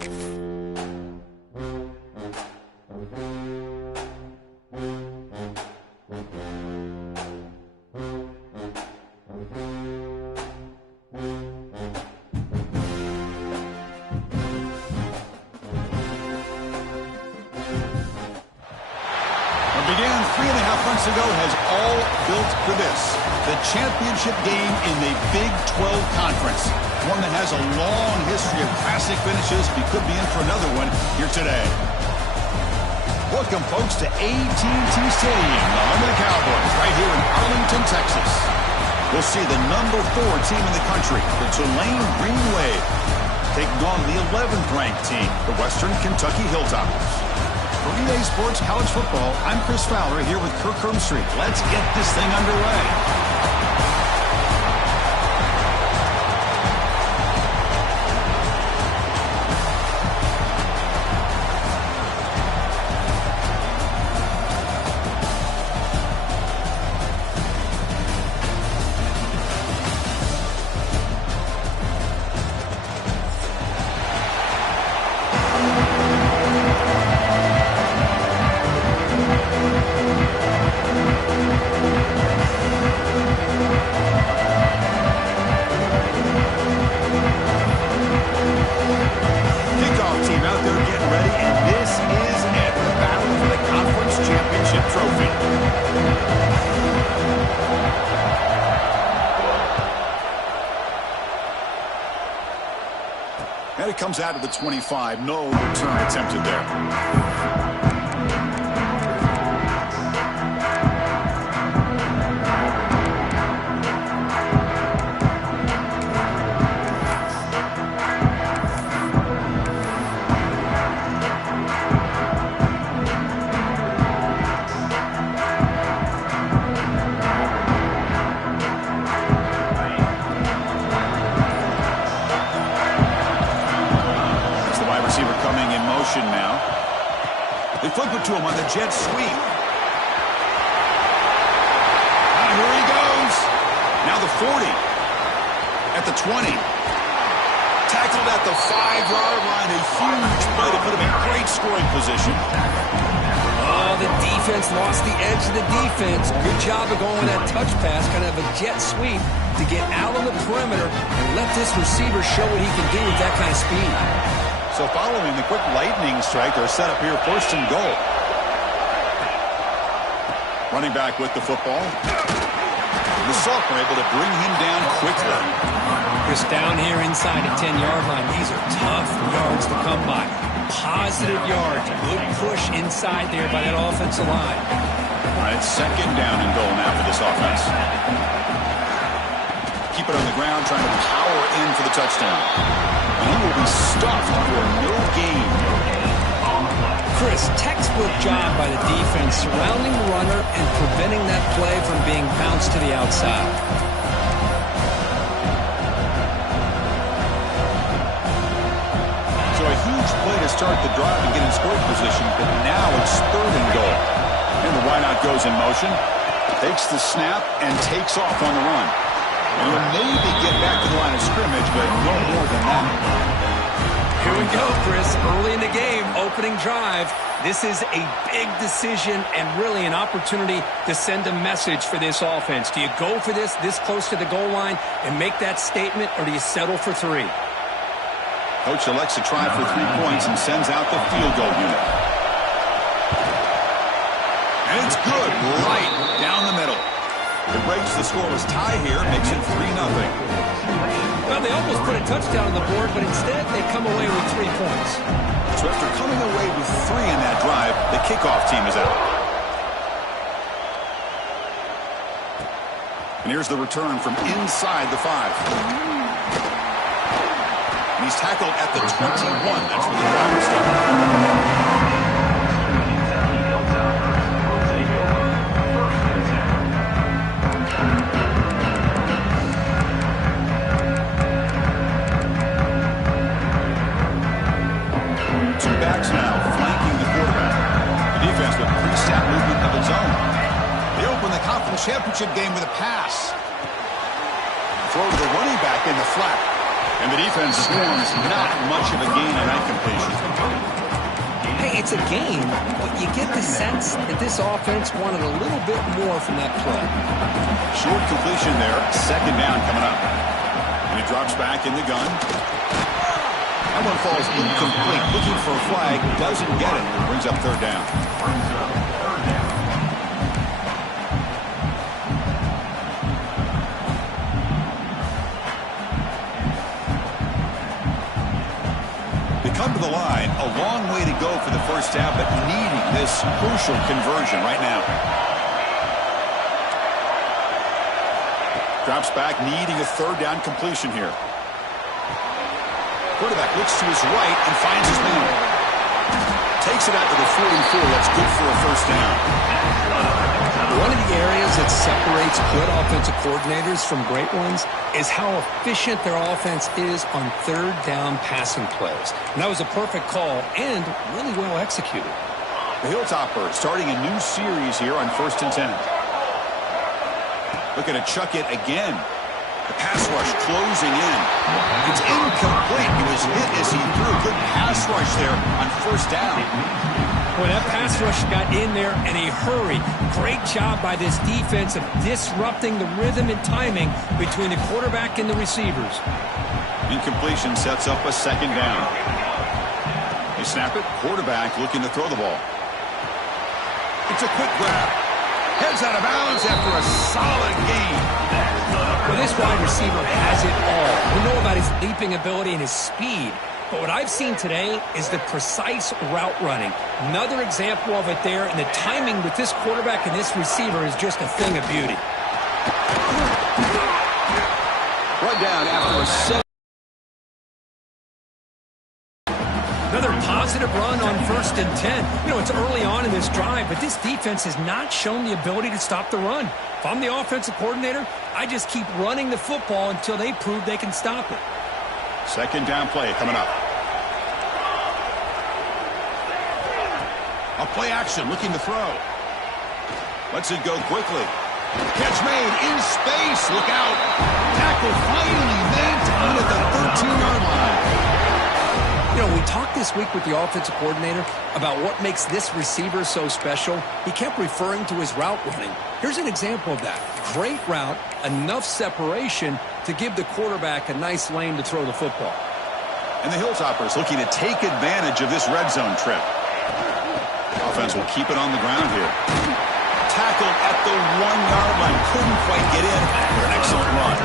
Began 3.5 months ago, has all built for this. The championship game in the Big 12 Conference. One that has a long history of classic finishes. We could be in for another one here today. Welcome, folks, to AT&T Stadium, the home of the Cowboys, right here in Arlington, Texas. We'll see the number 4 team in the country, the Tulane Green Wave, taking on the 11th-ranked team, the Western Kentucky Hilltoppers. For EA Sports College Football, I'm Chris Fowler here with Kirk Hermstreet. Let's get this thing underway. And it comes out of the 25. No return attempted there. Now they flip it to him on the jet sweep. Here he goes. Now the 40 at the 20, tackled at the 5-yard line. A huge play to put him in great scoring position. Oh, the defense lost the edge of the defense. Good job of going with that touch pass, kind of a jet sweep to get out on the perimeter and let this receiver show what he can do with that kind of speed. So following the quick lightning strike, they're set up here, 1st and goal. Running back with the football. The sophomore able to bring him down quickly. Just down here inside the 10-yard line. These are tough yards to come by. Positive yards. Good push inside there by that offensive line. All right, 2nd down and goal now for this offense. Keep it on the ground, trying to power in for the touchdown. And he will be stuffed for no gain. Chris, textbook job by the defense surrounding the runner and preventing that play from being bounced to the outside. So a huge play to start the drive and get in scoring position, but now it's 3rd and goal. And the wideout goes in motion, takes the snap, and takes off on the run. And will maybe get back to the line of scrimmage, but no more than that. Here we go, Chris. Early in the game, opening drive. This is a big decision and really an opportunity to send a message for this offense. Do you go for this close to the goal line and make that statement, or do you settle for 3? Coach elects to try for 3 points and sends out the field goal unit. And it's good, right down the middle. It breaks the scoreless tie here, makes it 3-0. Well, they almost put a touchdown on the board, but instead they come away with 3 points. So after coming away with 3 in that drive, the kickoff team is out. And here's the return from inside the 5. And he's tackled at the 21. That's where the drive will stop. Championship game with a pass. Throw to the running back in the flat. And the defense swarms not much of a gain on that completion. Hey, it's a game, but you get the sense that this offense wanted a little bit more from that play. Short completion there. Second down coming up. And he drops back in the gun. That one falls incomplete. Looking for a flag. Doesn't get it. Brings up third down. Come to the line, a long way to go for the first down, but needing this crucial conversion right now. Drops back, needing a third down completion here. Quarterback looks to his right and finds his man. Takes it out to the 44. That's good for a first down. One of the areas that separates good offensive coordinators from great ones is how efficient their offense is on third down passing plays. And that was a perfect call and really well executed. The Hilltoppers starting a new series here on 1st and 10. Looking to chuck it again. The pass rush closing in. It's incomplete. He was hit as he threw. Good pass rush there on first down. Boy, that pass rush got in there in a hurry. Great job by this defense of disrupting the rhythm and timing between the quarterback and the receivers. Incompletion sets up a second down. They snap it. Quarterback looking to throw the ball. It's a quick grab. Heads out of bounds after a solid gain. Well, this wide receiver has it all. We know about his leaping ability and his speed. But what I've seen today is the precise route running. Another example of it there, and the timing with this quarterback and this receiver is just a thing of beauty. Run down after a set. Another positive run on 1st and 10. You know, it's early on in this drive, but this defense has not shown the ability to stop the run. If I'm the offensive coordinator, I just keep running the football until they prove they can stop it. Second down play coming up. A play action looking to throw. Lets it go quickly. Catch made in space. Look out. Tackle finally made down at the 13-yard line. You know, we talked this week with the offensive coordinator about what makes this receiver so special. He kept referring to his route running. Here's an example of that. Great route, enough separation to give the quarterback a nice lane to throw the football. And the Hilltoppers looking to take advantage of this red zone trip. Offense will keep it on the ground here. Tackled at the 1-yard line. Couldn't quite get in for an excellent run.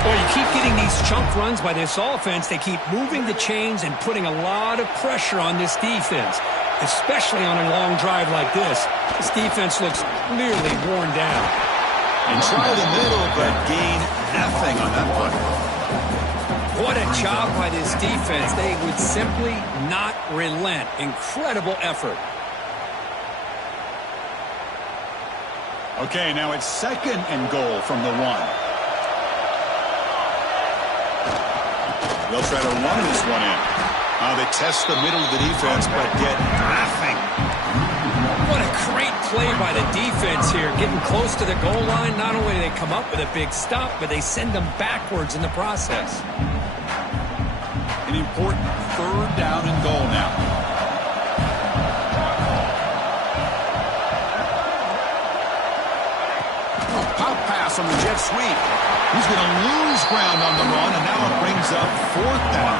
Boy, you keep getting these chunk runs by this offense. They keep moving the chains and putting a lot of pressure on this defense, especially on a long drive like this. This defense looks clearly worn down. And try the middle, but gain nothing on that play. What a job by this defense. They would simply not relent. Incredible effort. Okay, now it's 2nd and goal from the 1. They'll try to run this one in. They test the middle of the defense, but get nothing. What a great play by the defense here. Getting close to the goal line, not only do they come up with a big stop, but they send them backwards in the process. An important 3rd down and goal now. Pop pass on the jet sweep. He's going to lose ground on the run, and now it brings up 4th down.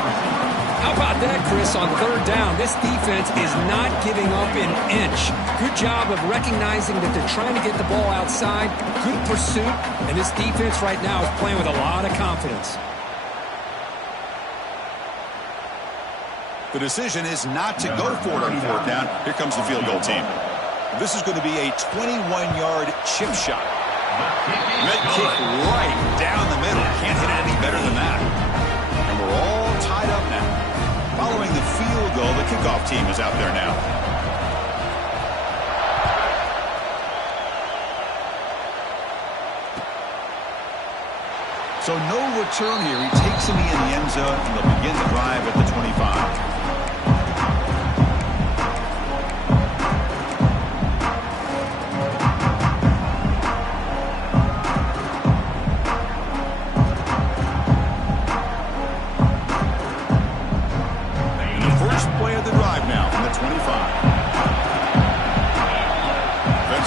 How about that, Chris, on 3rd down? This defense is not giving up an inch. Good job of recognizing that they're trying to get the ball outside. Good pursuit, and this defense right now is playing with a lot of confidence. The decision is not to go for it on 4th down. Here comes the field goal team. This is going to be a 21-yard chip shot. Mid kick right down the middle. Can't hit it any better than that. And we're all tied up now. Following the field goal, the kickoff team is out there now. So no return here. He takes him in the end zone, and they'll begin the drive at the 25.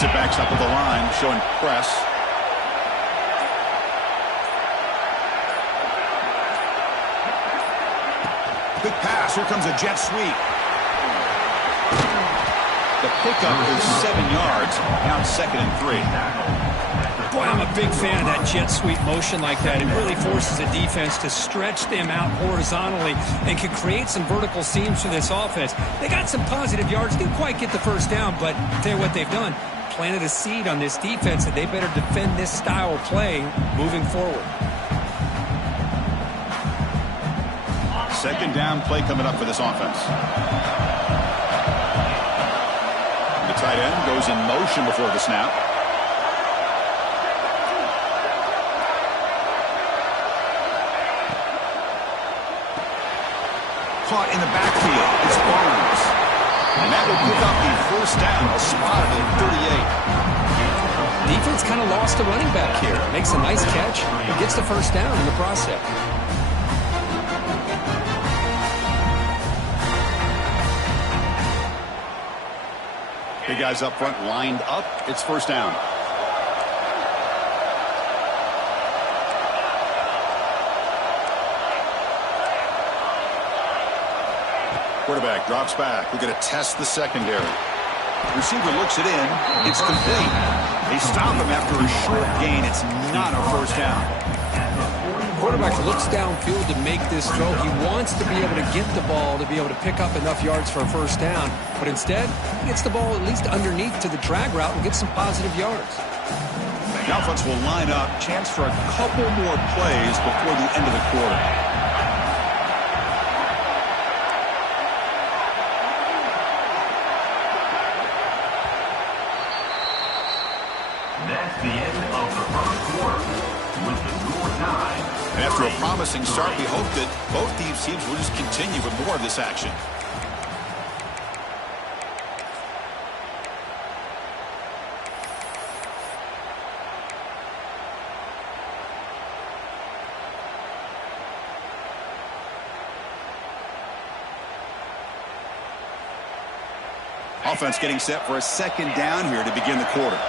As it backs up at the line, showing press. Quick pass. Here comes a jet sweep. The pickup is 7 yards. Now it's 2nd and 3. Boy, I'm a big fan of that jet sweep motion like that. It really forces a defense to stretch them out horizontally and can create some vertical seams for this offense. They got some positive yards. Didn't quite get the first down, but I'll tell you what they've done. Planted a seed on this defense that they better defend this style of play moving forward. 2nd down play coming up for this offense. The tight end goes in motion before the snap. Caught in the backfield. It's Barnes. And that will pick up the 1st down. A spot at 38. Defense kind of lost a running back here. Makes a nice catch and gets the 1st down in the process. Big guys up front lined up. It's 1st down. Quarterback drops back. We're going to test the secondary. Receiver looks it in. It's complete. They stop him after a short gain. It's not a 1st down. Quarterback looks downfield to make this throw. He wants to be able to get the ball to be able to pick up enough yards for a 1st down. But instead, he gets the ball at least underneath to the drag route and gets some positive yards. The offense will line up. Chance for a couple more plays before the end of the quarter. That's the end of the 1st quarter with the score 9. And after a promising start, we hope that both these teams will just continue with more of this action. Offense getting set for a 2nd down here to begin the quarter.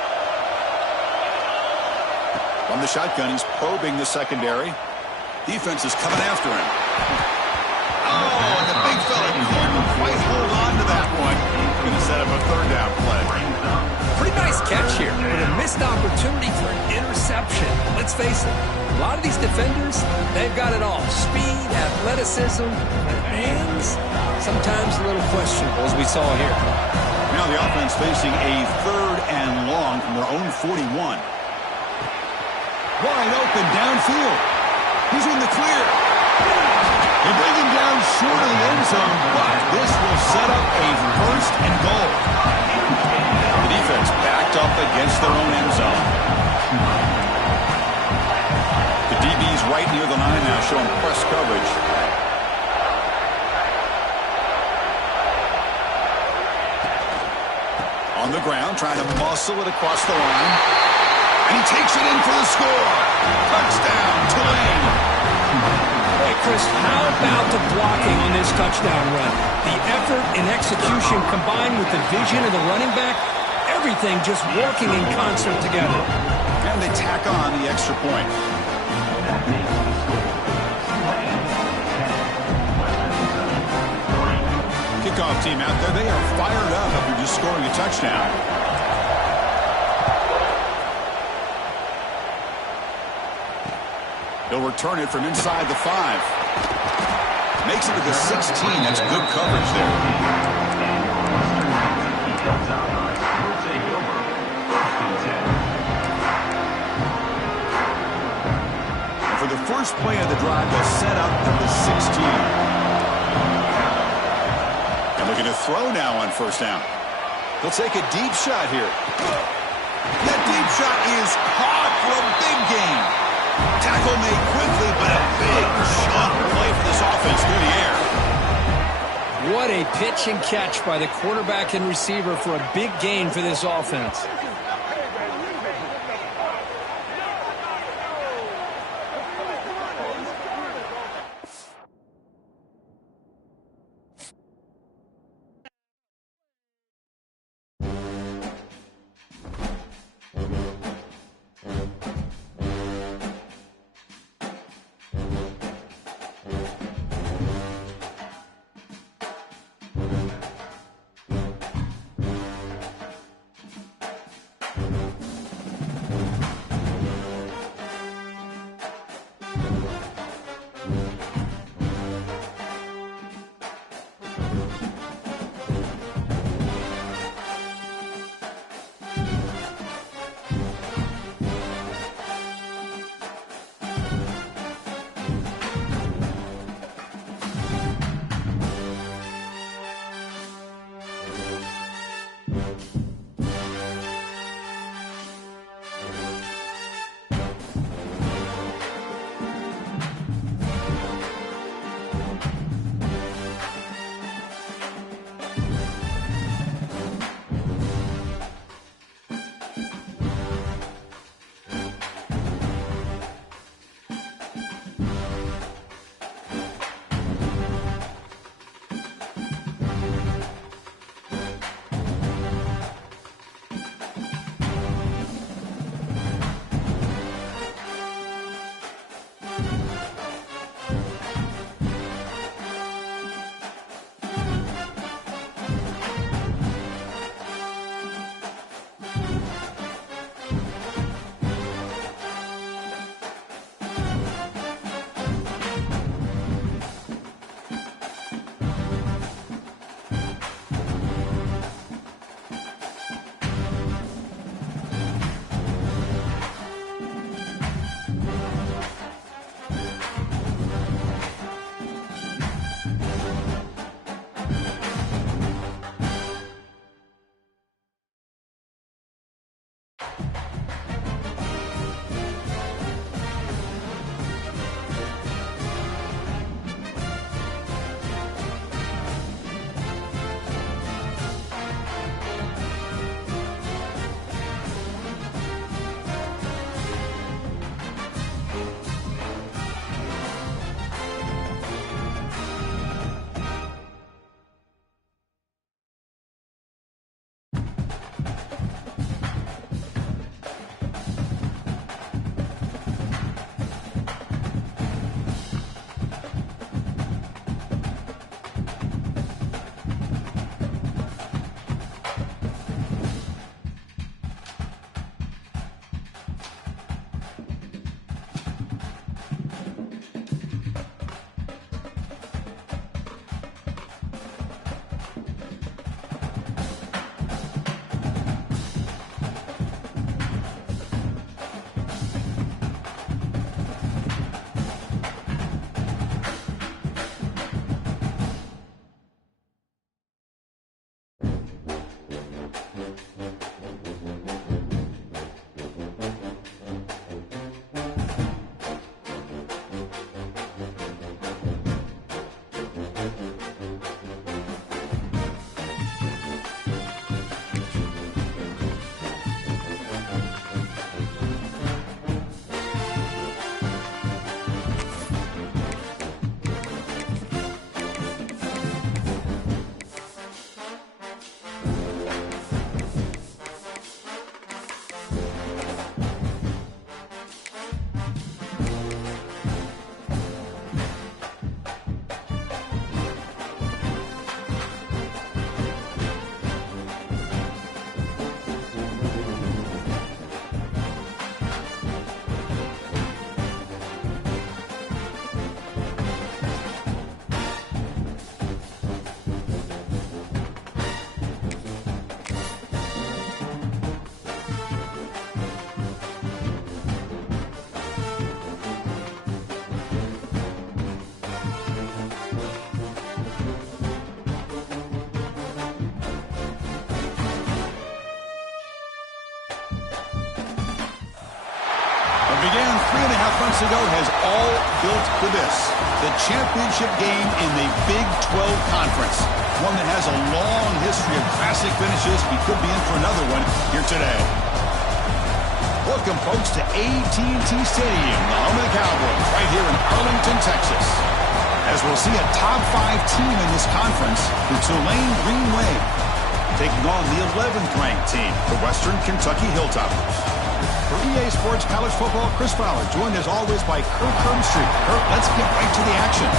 From the shotgun, he's probing the secondary. Defense is coming after him. Oh, and the big fella couldn't quite hold on to that one. Going to set up a 3rd down play. Pretty nice catch here, but a missed opportunity for an interception. Let's face it, a lot of these defenders, they've got it all. Speed, athleticism, but hands, sometimes a little questionable, as we saw here. Now the offense facing a 3rd and long from their own 41. Wide open downfield. He's in the clear. They bring him down short of the end zone, but this will set up a 1st and goal. The defense backed up against their own end zone. The DB's right near the line now, showing press coverage. On the ground, trying to muscle it across the line. And he takes it in for the score. Touchdown, Tulane. Hey, Chris, how about the blocking on this touchdown run? The effort and execution combined with the vision of the running back, everything just working in concert together. And they tack on the extra point. Kickoff team out there, they are fired up after just scoring a touchdown. He'll return it from inside the 5. Makes it to the 16. That's good coverage there. And for the first play of the drive, they'll set up at the 16. And looking to throw now on 1st down. He'll take a deep shot here. That deep shot is caught for a big gain. Tackle made quickly, but a big chunk play for this offense through the air. What a pitch and catch by the quarterback and receiver for a big gain for this offense. fronts to go has all built for this. The championship game in the Big 12 Conference. One that has a long history of classic finishes. We could be in for another one here today. Welcome, folks, to AT&T Stadium, the home of the Cowboys, right here in Arlington, Texas. As we'll see a top 5 team in this conference, the Tulane Green Wave, taking on the 11th ranked team, the Western Kentucky Hilltoppers. For EA Sports College Football, Chris Fowler, joined as always by Kurt Hermstreet. Kurt, let's get right to the action.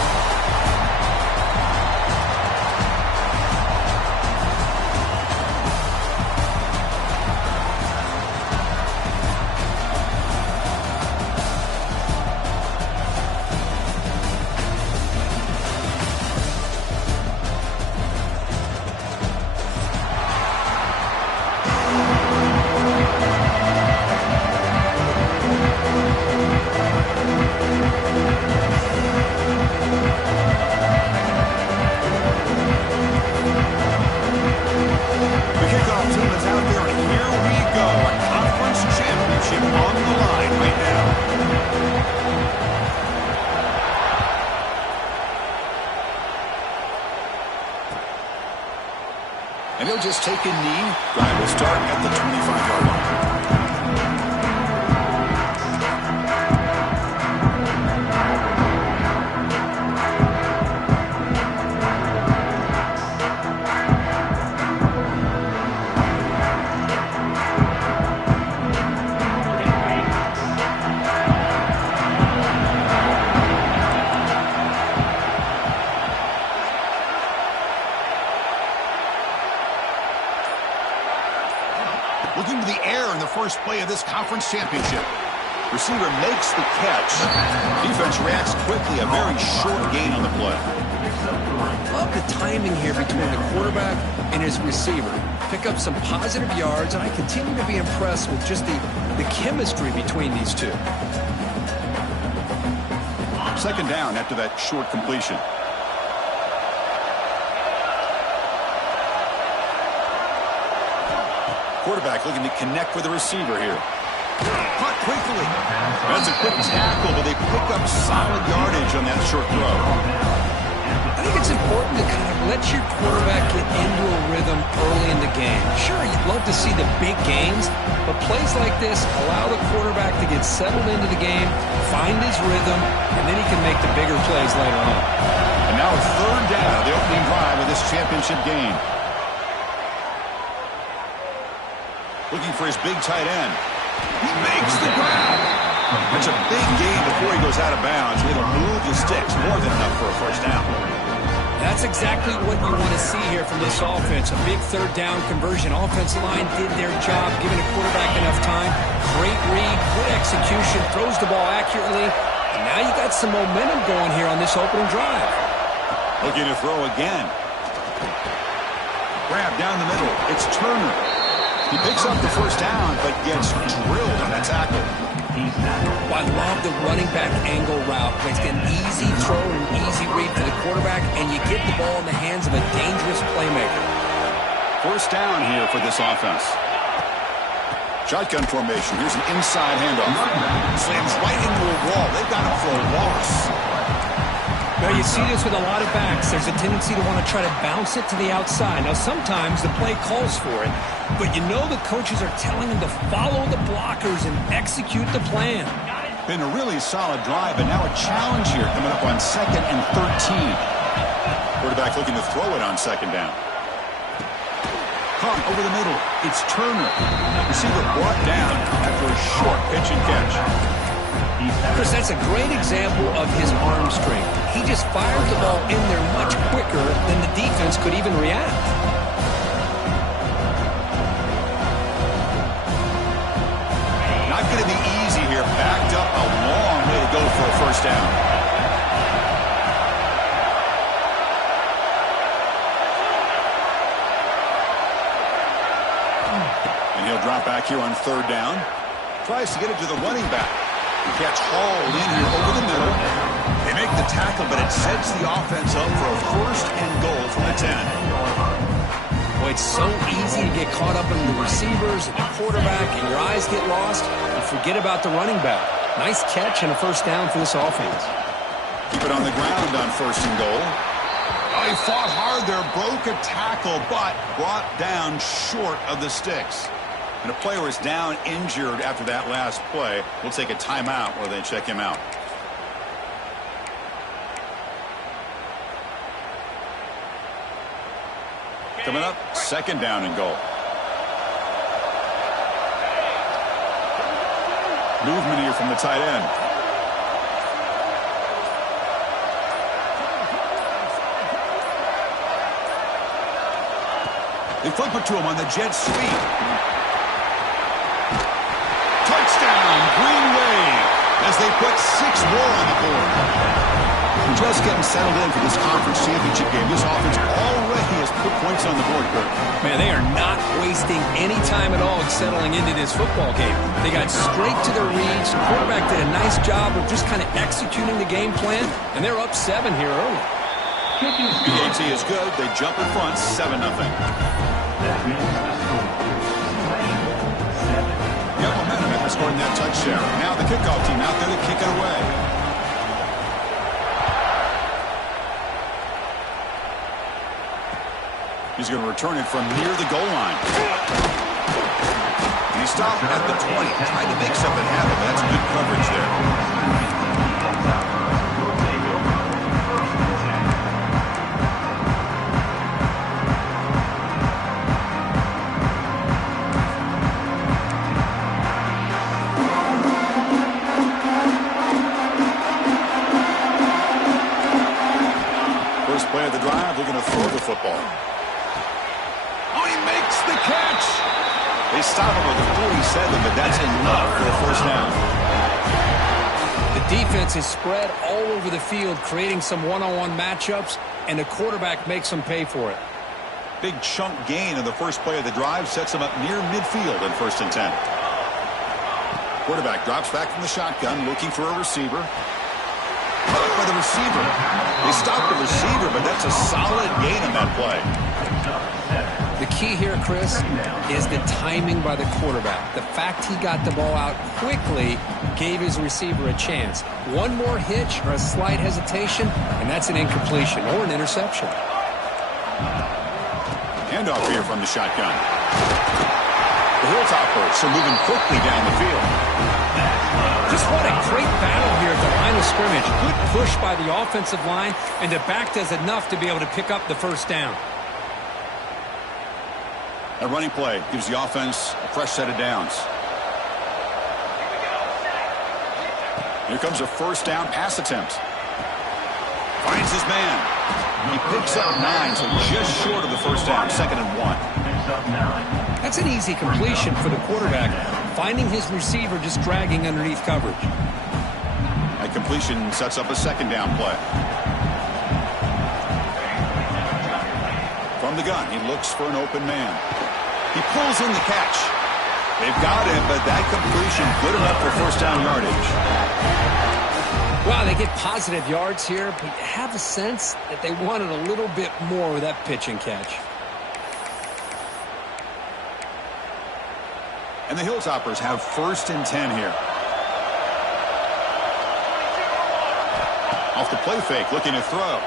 And he'll just take a knee. Drive will start at the 25-yard line. Looking to the air in the first play of this conference championship. Receiver makes the catch. Defense reacts quickly. A very short gain on the play. Love the timing here between the quarterback and his receiver. Pick up some positive yards, and I continue to be impressed with just the chemistry between these two. Second down after that short completion. Quarterback looking to connect with the receiver here. Caught quickly. That's a quick tackle, but they pick up solid yardage on that short throw. I think it's important to kind of let your quarterback get into a rhythm early in the game. Sure, you'd love to see the big gains, but plays like this allow the quarterback to get settled into the game, find his rhythm, and then he can make the bigger plays later on. And now a third down, the opening drive of this championship game. Looking for his big tight end. He makes the grab. That's a big gain before he goes out of bounds. It'll move the sticks, more than enough for a first down. That's exactly what you want to see here from this offense. A big third down conversion. Offensive line did their job, giving the quarterback enough time. Great read, good execution, throws the ball accurately. And now you got some momentum going here on this opening drive. Looking to throw again. Grab down the middle. It's Turner. He picks up the first down, but gets drilled on that tackle. I love the running back angle route. It's an easy throw and an easy read for the quarterback, and you get the ball in the hands of a dangerous playmaker. First down here for this offense. Shotgun formation. Here's an inside handoff. Slams right into a wall. They've got him for a loss. Now, you see this with a lot of backs. There's a tendency to want to try to bounce it to the outside. Now, sometimes the play calls for it, but you know the coaches are telling them to follow the blockers and execute the plan. Been a really solid drive, but now a challenge here coming up on 2nd and 13. Quarterback looking to throw it on second down. Caught over the middle. It's Turner. Receiver brought down after a short pitch and catch. Chris, that's a great example of his arm strength. He just fired the ball in there much quicker than the defense could even react. Not going to be easy here. Backed up a long way to go for a first down. And he'll drop back here on third down. Tries to get it to the running back. Gets hauled in here over the middle. They make the tackle, but it sets the offense up for a first and goal from the 10. Boy, it's so easy to get caught up in the receivers and the quarterback, and your eyes get lost. You forget about the running back. Nice catch and a first down for this offense. Keep it on the ground on 1st and goal. Oh, he fought hard there, broke a tackle, but brought down short of the sticks. And a player is down injured after that last play. We'll take a timeout while they check him out. Coming up, 2nd down and goal. Movement here from the tight end. They flip it to him on the jet sweep. Touchdown, Green Wave, as they put 6 more on the board. Just getting settled in for this conference championship game. This offense already has put points on the board, Kurt. Man, they are not wasting any time at all settling into this football game. They got straight to their reads. The quarterback did a nice job of just kind of executing the game plan, and they're up 7 here early. BAT is good. They jump in front, 7-0. Got momentum after scoring that touchdown. Now the kickoff team out there to kick it away. He's going to return it from near the goal line. And he stopped at the 20, trying to make something happen, but that's good coverage there. First play of the drive, they're going to throw the football. The catch. They stop him with the 47, but that's enough for a first down. The defense is spread all over the field, creating some one-on-one matchups, and the quarterback makes them pay for it. Big chunk gain in the first play of the drive sets him up near midfield in 1st and 10. Quarterback drops back from the shotgun, looking for a receiver. Caught by the receiver. They stopped the receiver, but that's a solid gain in that play. The key here, Chris, is the timing by the quarterback. The fact he got the ball out quickly gave his receiver a chance. One more hitch or a slight hesitation, and that's an incompletion or an interception. Handoff here from the shotgun. The Hilltoppers are moving quickly down the field. Just what a great battle here at the line of scrimmage. Good push by the offensive line, and the back does enough to be able to pick up the first down. A running play gives the offense a fresh set of downs. Here comes a first down pass attempt. Finds his man. He picks up 9, so just short of the first down, 2nd and 1. That's an easy completion for the quarterback, finding his receiver just dragging underneath coverage. That completion sets up a 2nd down play. From the gun, he looks for an open man. He pulls in the catch. They've got him, but that completion good enough for first down yardage. Wow, they get positive yards here, but you have a sense that they wanted a little bit more with that pitch and catch. And the Hilltoppers have 1st and 10 here. Off the play fake, looking to throw.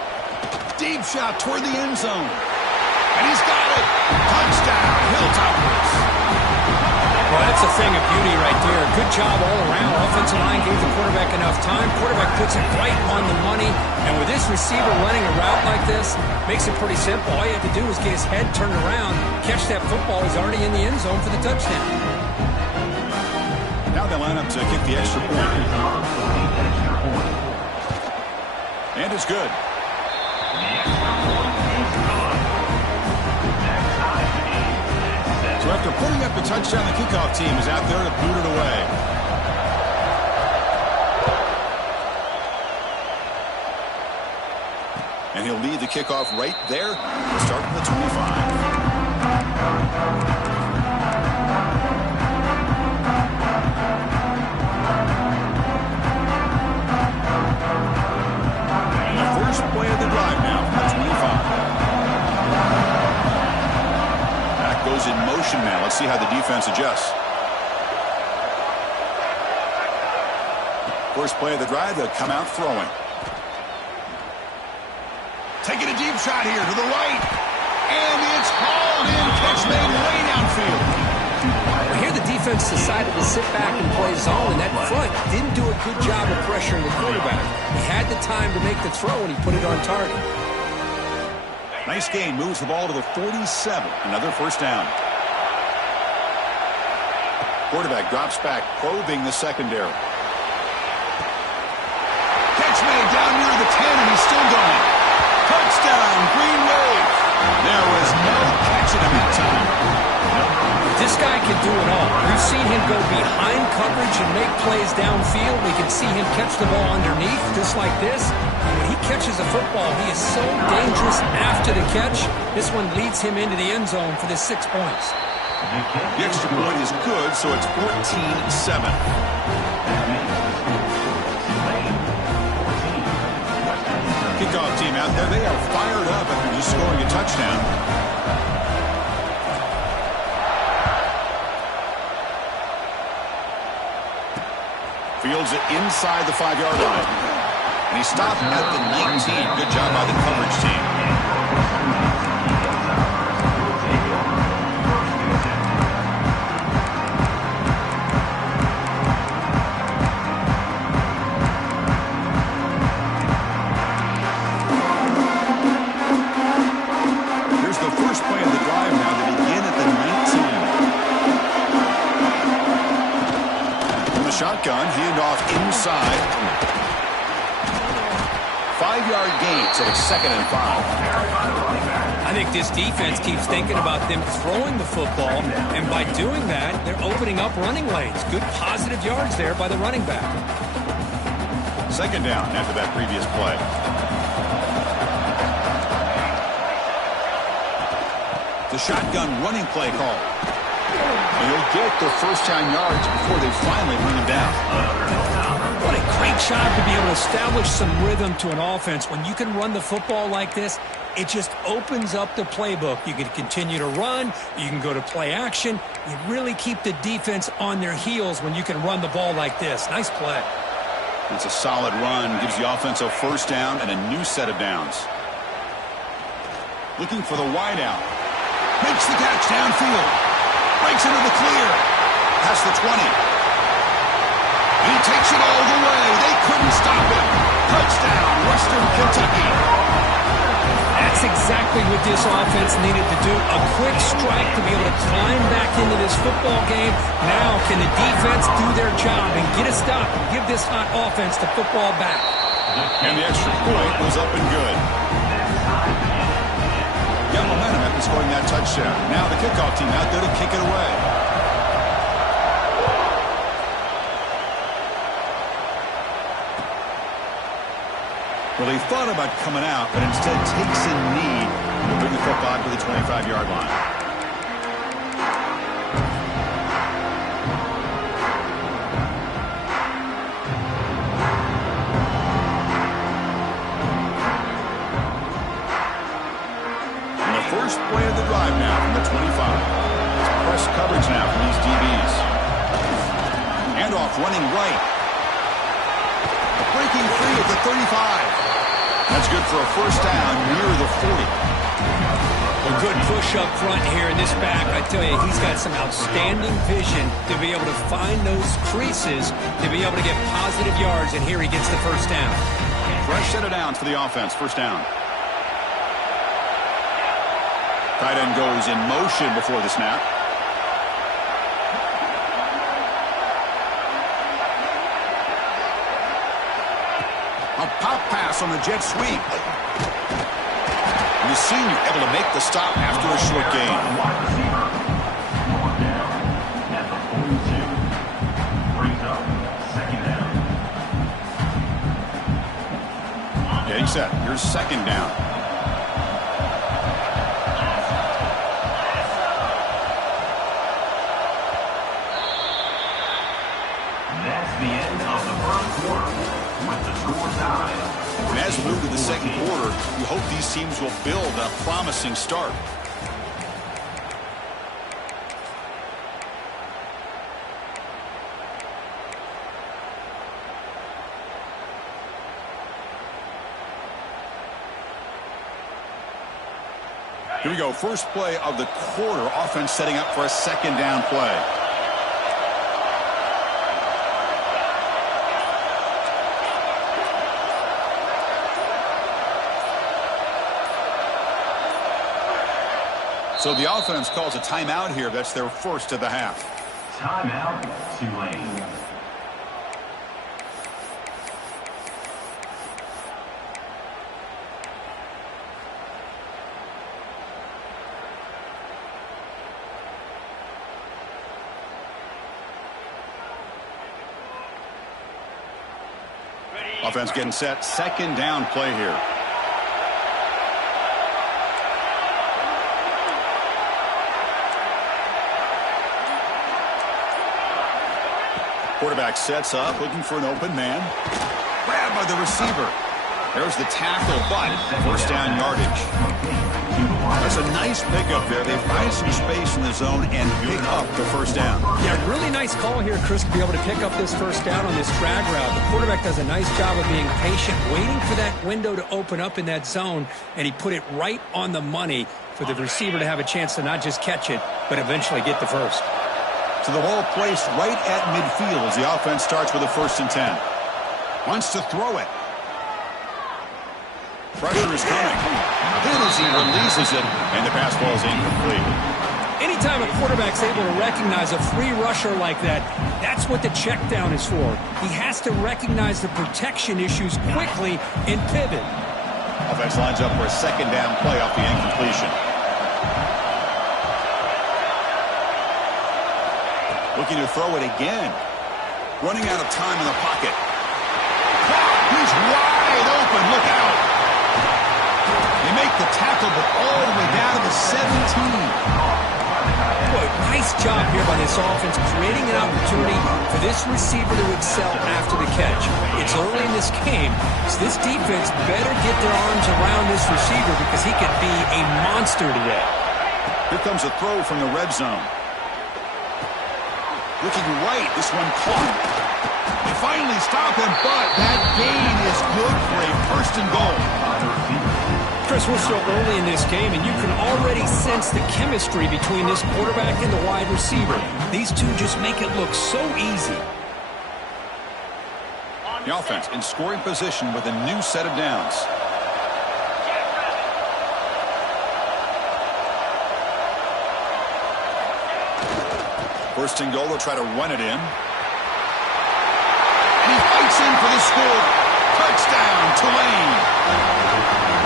Deep shot toward the end zone. And he's got it. Touchdown, Hilltoppers. Well, that's a thing of beauty right there. Good job all around. Offensive line gave the quarterback enough time. Quarterback puts it right on the money. And with this receiver running a route like this, makes it pretty simple. All you have to do is get his head turned around, catch that football. He's already in the end zone for the touchdown. Now they line up to kick the extra point. And it's good. So after putting up the touchdown, the kickoff team is out there to boot it away. And he'll lead the kickoff right there, starting the 25. And the first play of the drive now from the 25. Goes in motion now. Let's see how the defense adjusts. First play of the drive, they'll come out throwing. Taking a deep shot here to the right. And it's hauled in. Catch made way downfield. Well, here the defense decided to sit back and play zone, and that front didn't do a good job of pressuring the quarterback. He had the time to make the throw, and he put it on target. Nice gain. Moves the ball to the 47. Another first down. Quarterback drops back, probing the secondary. Catch made down near the 10, and he's still going. Touchdown, Green Wave. There was no catching him that time. This guy can do it all. We've seen him go behind coverage and make plays downfield. We can see him catch the ball underneath, just like this. And when he catches a football, he is so dangerous after the catch. This one leads him into the end zone for the 6 points. The extra point is good, so it's 14-7. Kickoff team out there. They are fired up after just scoring a touchdown. Fields it inside the 5-yard line. And he stopped at the 19. Good job by the coverage team. Here's the first play of the drive now to begin at the 19. From the shotgun, handoff inside. 5-yard gain, so it's 2nd and 5. I think this defense keeps thinking about them throwing the football, and by doing that, they're opening up running lanes. Good positive yards there by the running back. 2nd down after that previous play. The shotgun running play call. And he'll get the first-down yards before they finally bring him down. What a great job to be able to establish some rhythm to an offense. When you can run the football like this, it just opens up the playbook. You can continue to run. You can go to play action. You really keep the defense on their heels when you can run the ball like this. Nice play. It's a solid run. Gives the offense a first down and a new set of downs. Looking for the wideout. Makes the catch downfield. Breaks into the clear. Past the 20. And he takes it all the way. They couldn't stop him. Touchdown, Western Kentucky. That's exactly what this offense needed to do. A quick strike to be able to climb back into this football game. Now can the defense do their job and get a stop and give this hot offense the football back? And the extra point was up and good. Got momentum after scoring that touchdown. Now the kickoff team out there to kick it away. Well, they thought about coming out, but instead takes a knee to bring the football to the 25-yard line. And the first play of the drive now from the 25. It's press coverage now from these DBs. Handoff running right. Breaking free at the 35. That's good for a first down near the 40. A good push up front here in this back. I tell you, he's got some outstanding vision to be able to find those creases, to be able to get positive yards, and here he gets the first down. Fresh set of downs for the offense. First down. Tight end goes in motion before the snap. A pop pass on the jet sweep. And the senior able to make the stop after a short gain. Getting set. Here's 2nd down. That's the end of the first quarter. With the score tied. And as we move to the 2nd quarter, we hope these teams will build a promising start. Here we go. First play of the quarter. Offense setting up for a second down play. So the offense calls a timeout here. That's their first of the half. Timeout, Tulane. Offense getting set. Second down play here. Quarterback sets up, looking for an open man. Grabbed by the receiver. There's the tackle, but first down yardage. That's a nice pickup there. They find some space in the zone and pick up the first down. Yeah, really nice call here, Chris, to be able to pick up this first down on this drag route. The quarterback does a nice job of being patient, waiting for that window to open up in that zone, and he put it right on the money for the receiver to have a chance to not just catch it, but eventually get the first. So the ball placed right at midfield as the offense starts with a 1st and 10. Wants to throw it. Pressure is coming. Then as he releases it, and the pass ball is incomplete. Anytime a quarterback's able to recognize a free rusher like that, that's what the check down is for. He has to recognize the protection issues quickly and pivot. Offense lines up for a second down play off the incompletion. Looking to throw it again. Running out of time in the pocket. He's wide open. Look out. They make the tackle, but all the way down to the 17. Boy, nice job here by this offense, creating an opportunity for this receiver to excel after the catch. It's early in this game, so this defense better get their arms around this receiver because he could be a monster today. Here comes a throw from the red zone. Looking right, this one caught. They finally stop him, but that gain is good for a 1st and goal. Chris, we're still early in this game, and you can already sense the chemistry between this quarterback and the wide receiver. These two just make it look so easy. The offense in scoring position with a new set of downs. First and goal, they'll try to run it in. And he fights in for the score. Touchdown, Tulane.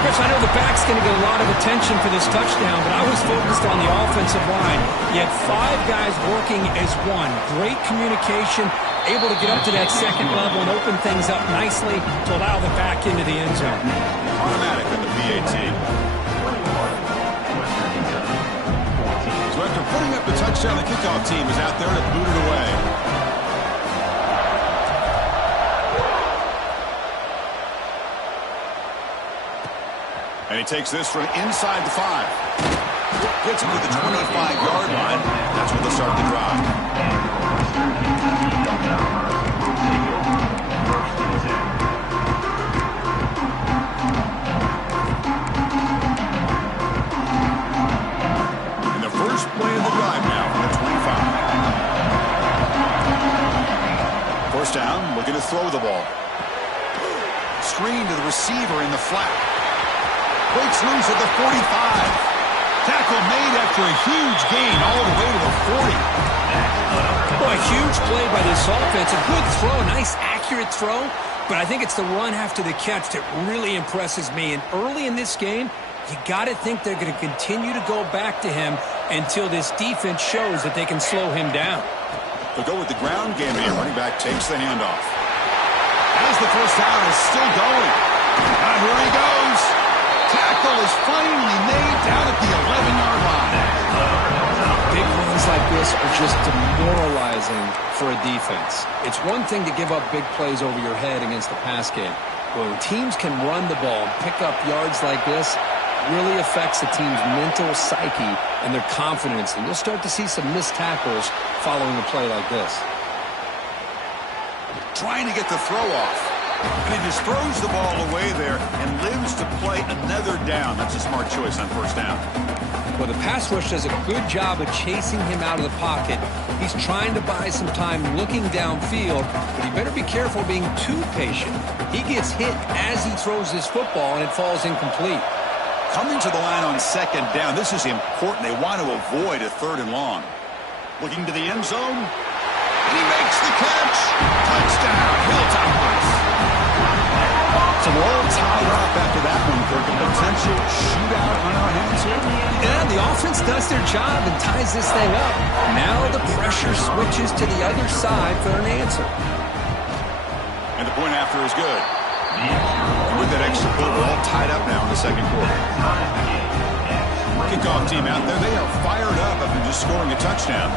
Chris, I know the back's going to get a lot of attention for this touchdown, but I was focused on the offensive line. You had 5 guys working as one. Great communication, able to get up to that second level and open things up nicely to allow the back into the end zone. Automatic at the PAT. So after putting up the touchdown, the kickoff team is out there to boot it away. And he takes this from inside the 5. Gets him to the 25-yard line. That's where they'll start the drive. And the first play of the drive now from the 25. First down, looking to throw the ball. Screen to the receiver in the flat. Breaks loose at the 45. Tackle made after a huge gain all the way to the 40. Boy, a huge play by this offense. A good throw, a nice accurate throw. But I think it's the run after the catch that really impresses me. And early in this game, you got to think they're going to continue to go back to him until this defense shows that they can slow him down. They'll go with the ground game here. Running back takes the handoff. As the first down is still going. And here he goes. Tackle is finally made down at the 11-yard line. Big runs like this are just demoralizing for a defense. It's one thing to give up big plays over your head against the pass game. But when teams can run the ball and pick up yards like this, it really affects the team's mental psyche and their confidence. And you'll start to see some missed tackles following a play like this. Trying to get the throw off. And he just throws the ball away there and lives to play another down. That's a smart choice on first down. Well, the pass rush does a good job of chasing him out of the pocket. He's trying to buy some time looking downfield, but he better be careful being too patient. He gets hit as he throws his football, and it falls incomplete. Coming to the line on second down, this is important. They want to avoid a third and long. Looking to the end zone, and he makes the catch. Touchdown, Hilltoppers. So we're all tied up after that one, Kirk. A potential shootout on our hands here. Yeah, the offense does their job and ties this thing up. Now the pressure switches to the other side for an answer. And the point after is good. And with that extra point, we're all tied up now in the second quarter. Kickoff team out there, they are fired up after just scoring a touchdown.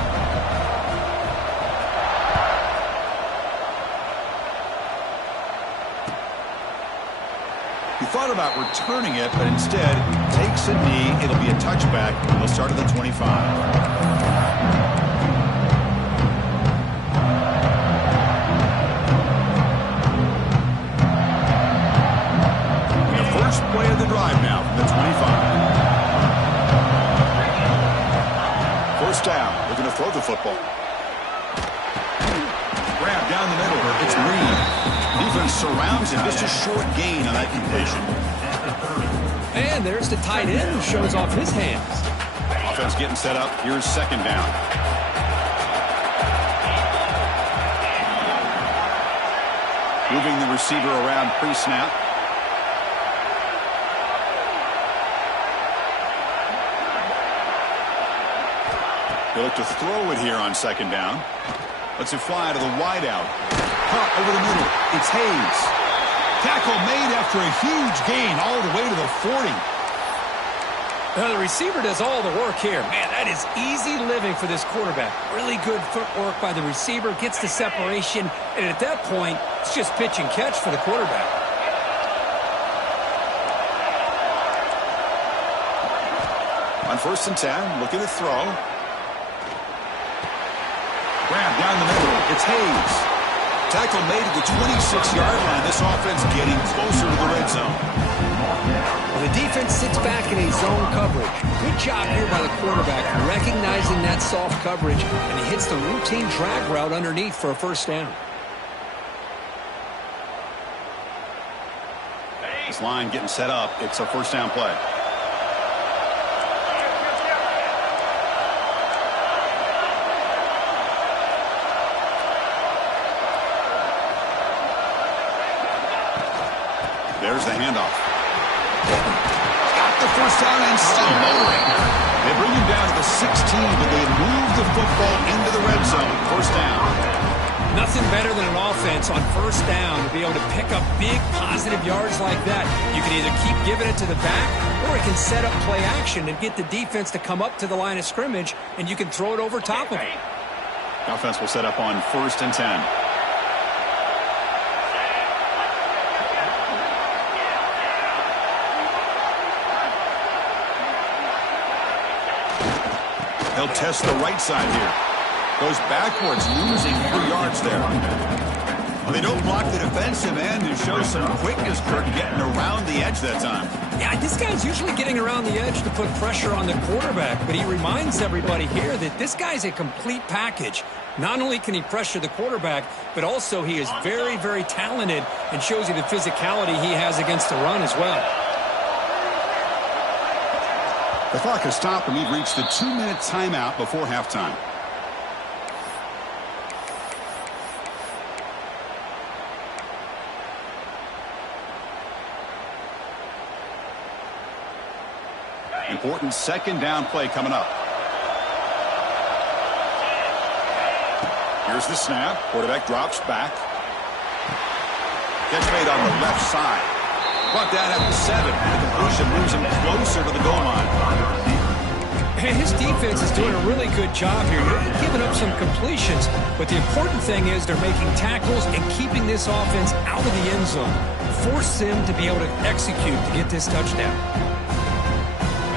He thought about returning it, but instead takes a knee. It'll be a touchback. They'll start at the 25. The first play of the drive now from the 25. First down. They're going to throw the football. Grab down the middle. It's Reed. Defense surrounds him. Just a short gain on that completion. And there's the tight end who shows off his hands. Offense getting set up. Here's second down. Moving the receiver around pre-snap. They look to throw it here on second down. Lets it fly to the wideout. Caught over the middle. It's Hayes. Tackle made after a huge gain all the way to the 40. Now the receiver does all the work here. Man, that is easy living for this quarterback. Really good footwork by the receiver. Gets the separation. And at that point, it's just pitch and catch for the quarterback. On first and 10, looking to throw. Grab down the middle. It's Hayes. Tackle made at the 26-yard line. This offense getting closer to the red zone. Well, the defense sits back in a zone coverage. Good job here by the quarterback, recognizing that soft coverage, and he hits the routine drag route underneath for a first down. This line getting set up. It's a first down play. There's the handoff. Got the first down and still motoring. They bring him down to the 16, but they move the football into the red zone. First down. Nothing better than an offense on first down to be able to pick up big positive yards like that. You can either keep giving it to the back, or it can set up play action and get the defense to come up to the line of scrimmage, and you can throw it over top of it. The offense will set up on first and 10. They'll test the right side here. Goes backwards, losing 3 yards there. Well, they don't block the defensive end and show some quickness, Kirk, getting around the edge that time. Yeah, this guy's usually getting around the edge to put pressure on the quarterback, but he reminds everybody here that this guy's a complete package. Not only can he pressure the quarterback, but also he is very, very talented and shows you the physicality he has against the run as well. The clock has stopped, and we've reached the 2-minute timeout before halftime. Important second down play coming up. Here's the snap. Quarterback drops back. Catch made on the left side. Brought down at the 7. The completion moves him closer to the goal line. And his defense is doing a really good job here. They're giving up some completions, but the important thing is they're making tackles and keeping this offense out of the end zone. Force him to be able to execute to get this touchdown.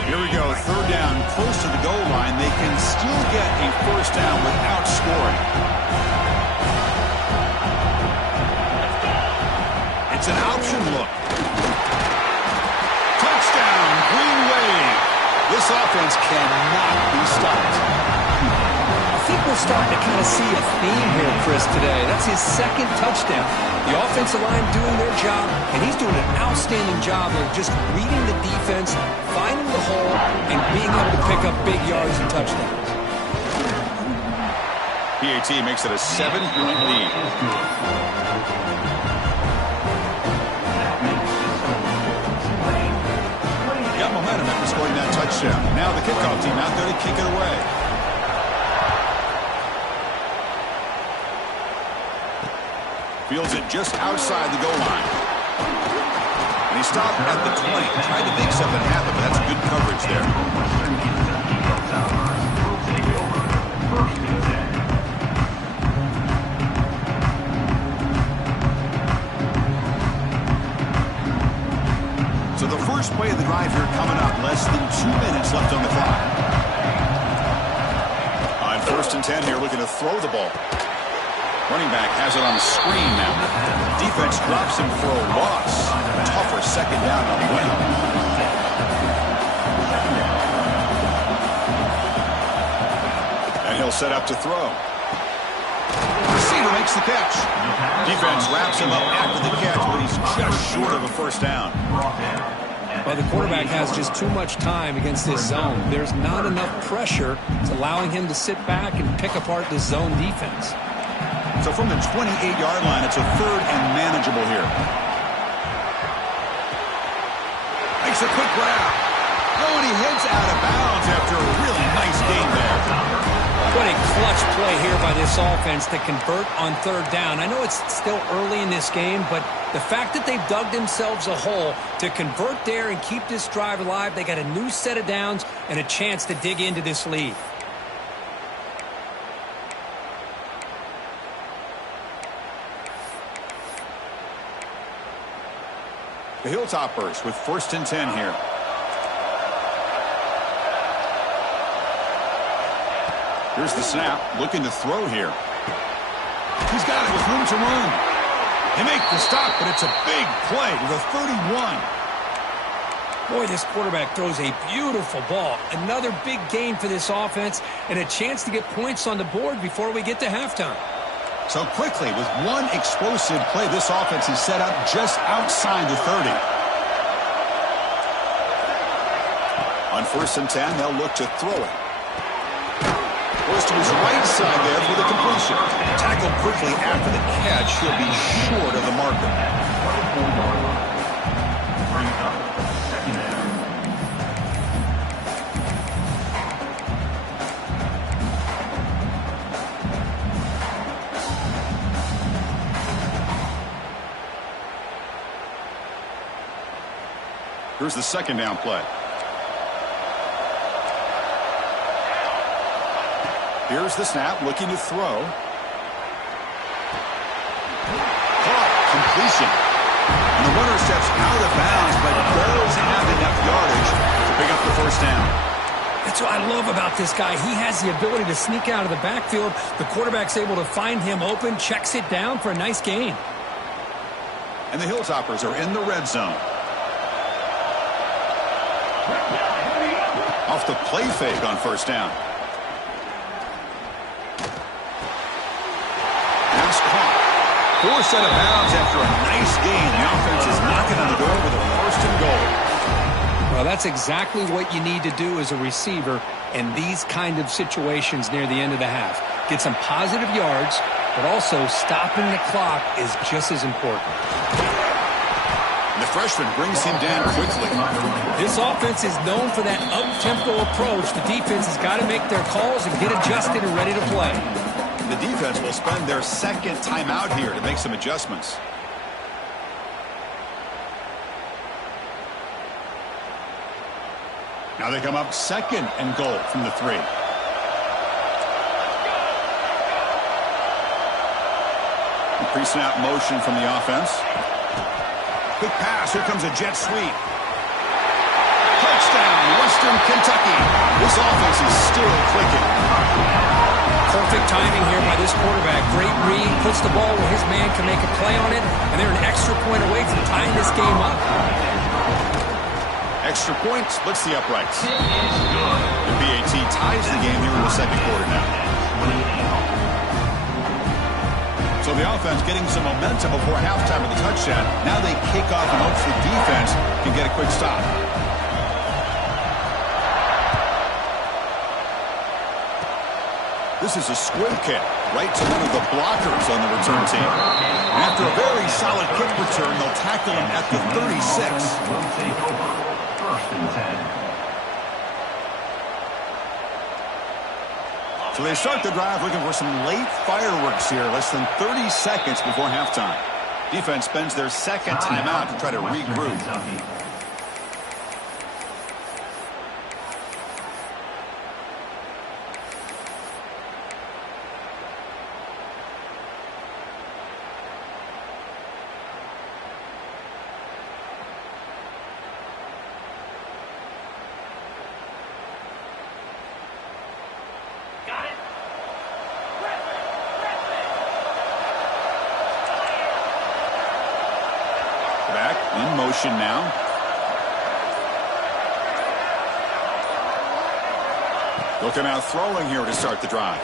Here we go, third down, close to the goal line. They can still get a first down without scoring. It's an option look. Touchdown, Green Wave. This offense cannot be stopped. I think we're starting to kind of see a theme here, Chris, today. That's his second touchdown. The offensive line doing their job, and he's doing an outstanding job of just reading the defense, finding the hole, and being able to pick up big yards and touchdowns. PAT makes it a 7-point lead. Got momentum after scoring that touchdown. Now the kickoff team out there to kick it away. Fields it just outside the goal line. And he stopped at the 20. Tried to make something happen, but that's good coverage there. So the first play of the drive here coming up. Less than 2 minutes left on the clock. On 1st and 10 here, looking to throw the ball. Running back has it on the screen now. Defense drops him for a loss. Tougher second down on the way. And he'll set up to throw. Receiver makes the catch. Defense wraps him up after the catch, but he's just short of a first down. Well, the quarterback has just too much time against this zone. There's not enough pressure. It's allowing him to sit back and pick apart this zone defense. So from the 28-yard line, it's a 3rd and manageable here. Makes a quick grab. Oh, and he heads out of bounds after a really nice game there. What a clutch play here by this offense to convert on 3rd down. I know it's still early in this game, but the fact that they've dug themselves a hole to convert there and keep this drive alive, they got a new set of downs and a chance to dig into this lead. The Hilltoppers with 1st and 10 here. Here's the snap, looking to throw here. He's got it with room to run. They make the stop, but it's a big play with a 31. Boy, this quarterback throws a beautiful ball. Another big gain for this offense and a chance to get points on the board before we get to halftime. So quickly, with one explosive play, this offense is set up just outside the 30. On 1st and 10, they'll look to throw it. Goes to his right side there for the completion. Tackled quickly after the catch. He'll be short of the marker. Here's the 2nd down play. Here's the snap, looking to throw. Caught, completion. And the runner steps out of bounds, but does have enough yardage to pick up the 1st down. That's what I love about this guy. He has the ability to sneak out of the backfield. The quarterback's able to find him open, checks it down for a nice gain. And the Hilltoppers are in the red zone. Off the play fake on 1st down. Pass caught. Forced out of bounds after a nice gain. The offense is knocking on the door with a 1st and goal. Well, that's exactly what you need to do as a receiver in these kind of situations near the end of the half. Get some positive yards, but also stopping the clock is just as important. The freshman brings him down quickly. This offense is known for that up-tempo approach. The defense has got to make their calls and get adjusted and ready to play. The defense will spend their 2nd timeout here to make some adjustments. Now they come up 2nd and goal from the 3. Pre-snap motion from the offense. Quick pass. Here comes a jet sweep. Touchdown, Western Kentucky. This offense is still clicking. Perfect timing here by this quarterback. Great read, puts the ball where his man can make a play on it, and they're an extra point away from tying this game up. Extra point splits the uprights. The PAT ties the game here in the second quarter now. So the offense getting some momentum before halftime with the touchdown. Now they kick off and hopes the defense can get a quick stop. This is a squib kick right to one of the blockers on the return team. And after a very solid kick return, they'll tackle him at the 36. So they start the drive looking for some late fireworks here, less than 30 seconds before halftime. Defense spends their second timeout to try to regroup. In motion now. They'll come out throwing here to start the drive.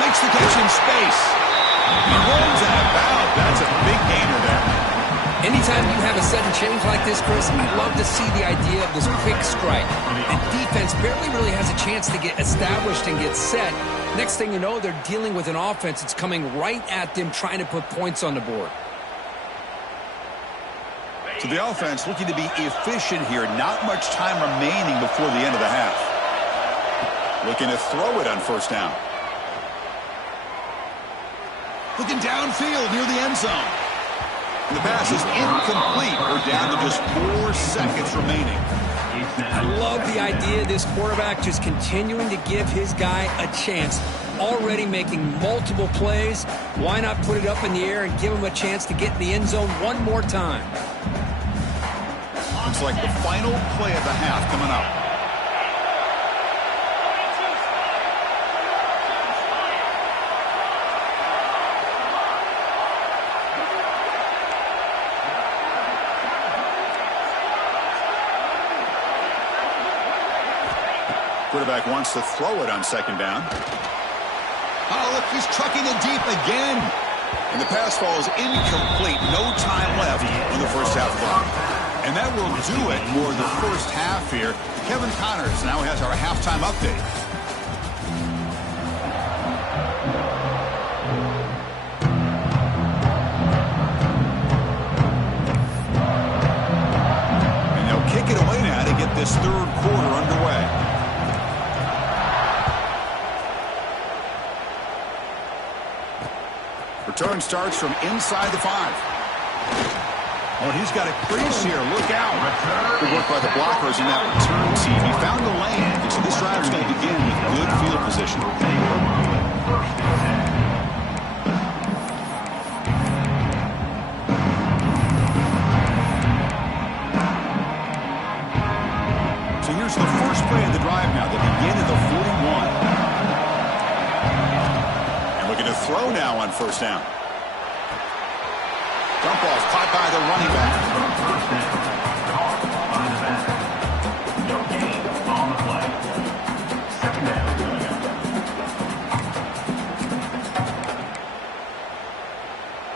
Makes the catch in space. He runs out of bounds. That's a big gainer there. Anytime you have a sudden change like this, Chris, I love to see the idea of this quick strike. The defense barely really has a chance to get established and get set. Next thing you know, they're dealing with an offense that's coming right at them, trying to put points on the board. So the offense looking to be efficient here. Not much time remaining before the end of the half. Looking to throw it on first down. Looking downfield near the end zone. And the pass is incomplete. We're down to just 4 seconds remaining. I love the idea of this quarterback just continuing to give his guy a chance. Already making multiple plays. Why not put it up in the air and give him a chance to get in the end zone one more time? Looks like the final play of the half coming up. Quarterback wants to throw it on second down. Oh, look, he's trucking it deep again. And the pass falls incomplete. No time left in the first half clock. And that will do it for the first half here. Kevin Connors now has our halftime update. And they'll kick it away now to get this third quarter underway. Return starts from inside the 5. Oh, he's got a crease here. Look out. Good work by the blockers in that return team. He found the lane. And so this drive is going to begin with good field position. So here's the first play of the drive now. They begin at the 41. And looking to throw now on first down. Dump ball's caught by the running back. No gain on the play. Second down.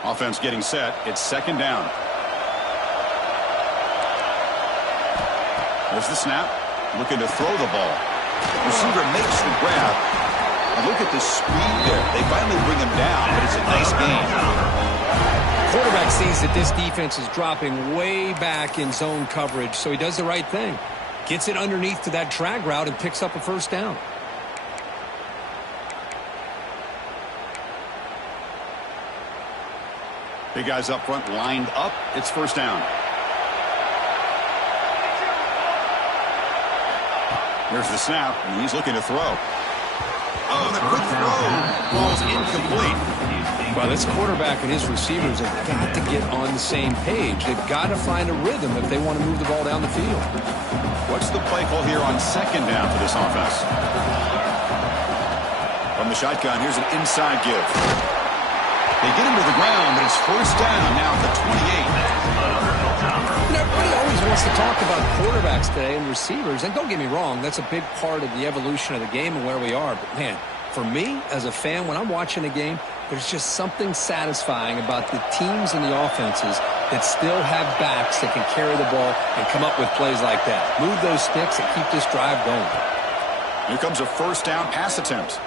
Offense getting set. It's second down. There's the snap. Looking to throw the ball. Receiver makes the grab. And look at the speed there. They finally bring him down, but it's a nice gain. Quarterback sees that this defense is dropping way back in zone coverage, so he does the right thing. Gets it underneath to that drag route and picks up a first down. Big guys up front lined up. It's first down. Here's the snap, and he's looking to throw. Oh, the quick throw. Ball's incomplete. Well, this quarterback and his receivers have got to get on the same page. They've got to find a rhythm if they want to move the ball down the field. What's the play call here on second down for this offense? From the shotgun, here's an inside give. They get him to the ground, but it's first down now at the 28. Everybody always wants to talk about quarterbacks today and receivers, and don't get me wrong, that's a big part of the evolution of the game and where we are. But, man, for me, as a fan, when I'm watching a game, there's just something satisfying about the teams and the offenses that still have backs that can carry the ball and come up with plays like that. Move those sticks and keep this drive going. Here comes a first down pass attempt.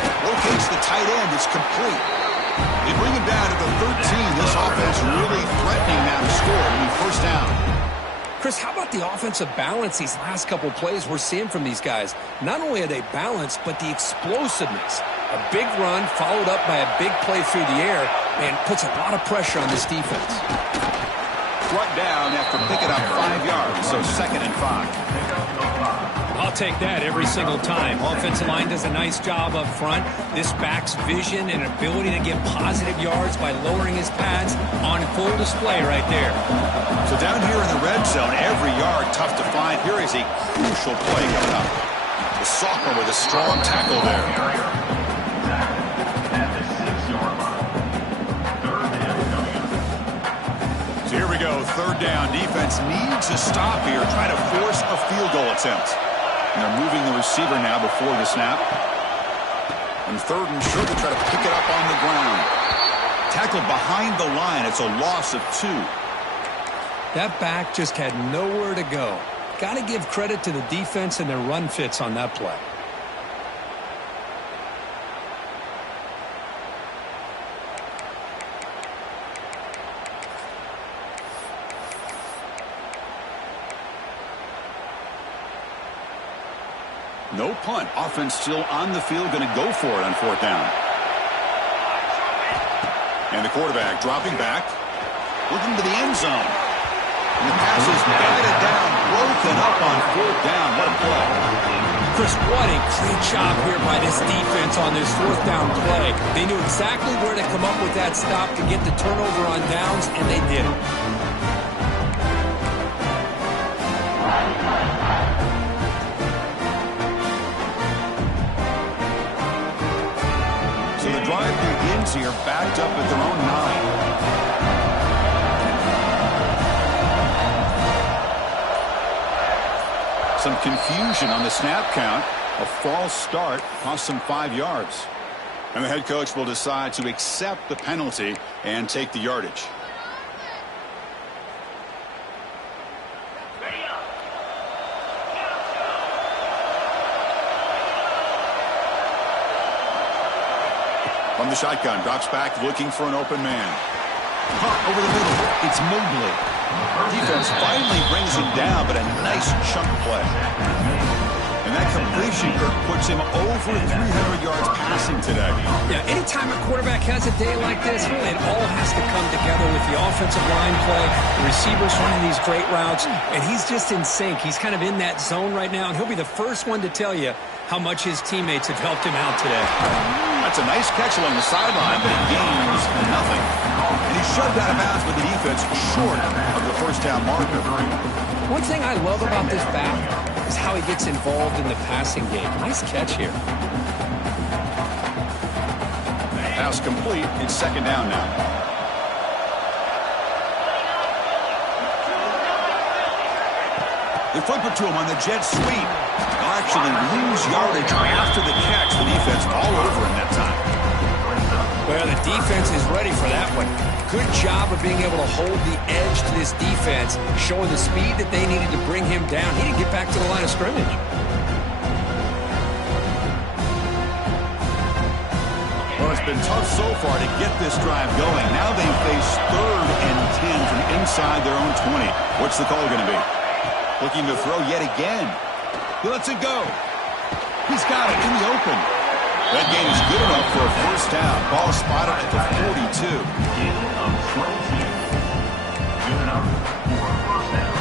Locates the tight end. It's complete. They bring him down to the 13. This offense really threatening now to score. I mean, first down. Chris, how about the offensive balance these last couple plays we're seeing from these guys? Not only are they balanced, but the explosiveness. A big run followed up by a big play through the air, man, puts a lot of pressure on this defense. Brought down after picking up 5 yards, so 2nd and 5. I'll take that every single time. Offensive line does a nice job up front. This back's vision and ability to get positive yards by lowering his pads on full display right there. So down here in the red zone, every yard tough to find. Here is a crucial play coming up. The sophomore with a strong tackle there. So here we go, 3rd down. Defense needs a stop here, trying to force a field goal attempt. And they're moving the receiver now before the snap. And 3rd and short, they try to pick it up on the ground. Tackled behind the line. It's a loss of 2. That back just had nowhere to go. Got to give credit to the defense and their run fits on that play. No punt. Offense still on the field, going to go for it on 4th down. And the quarterback dropping back, looking to the end zone. And the pass is batted down, broken up on 4th down. What a play. Chris, what a great job here by this defense on this 4th down play. They knew exactly where to come up with that stop to get the turnover on downs, and they did it. The drive begins here, backed up at their own 9. Some confusion on the snap count. A false start cost them 5 yards. And the head coach will decide to accept the penalty and take the yardage. From the shotgun, drops back, looking for an open man. Over the middle, it's Mobley. Defense finally brings him down, but a nice chunk play. And that completion puts him over 300 yards passing today. Yeah, anytime a quarterback has a day like this, really, it all has to come together with the offensive line play, the receivers running these great routes, and he's just in sync. He's kind of in that zone right now, and he'll be the first one to tell you how much his teammates have helped him out today. That's a nice catch along the sideline, but it gains nothing. And he's shoved out of bounds with the defense short of the first down marker. One thing I love about this back is how he gets involved in the passing game. Nice catch here. Pass complete. It's 2nd down now. They flip it to him on the jet sweep. They'll actually lose yardage after the catch. The defense all over him that time. Well, the defense is ready for that one. Good job of being able to hold the edge to this defense, showing the speed that they needed to bring him down. He didn't get back to the line of scrimmage. Well, it's been tough so far to get this drive going. Now they face 3rd and 10 from inside their own 20. What's the call going to be? Looking to throw yet again. He lets it go. He's got it in the open. That gain is good enough for a first down. Ball spotted at the 42. Good enough for a first down.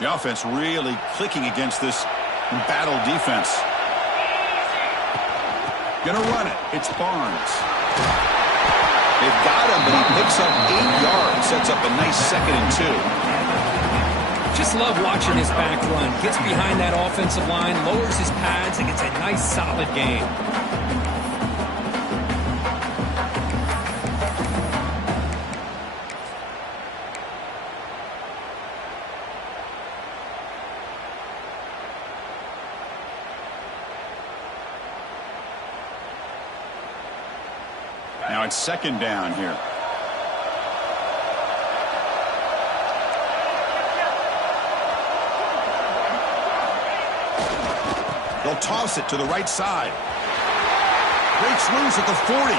The offense really clicking against this embattled defense. Gonna run it. It's Barnes. They've got him, but he picks up 8 yards. Sets up a nice 2nd and 2. Just love watching his back run. Gets behind that offensive line, lowers his pads, and gets a nice, solid gain. Now it's 2nd down here. They'll toss it to the right side. Breaks loose at the 40.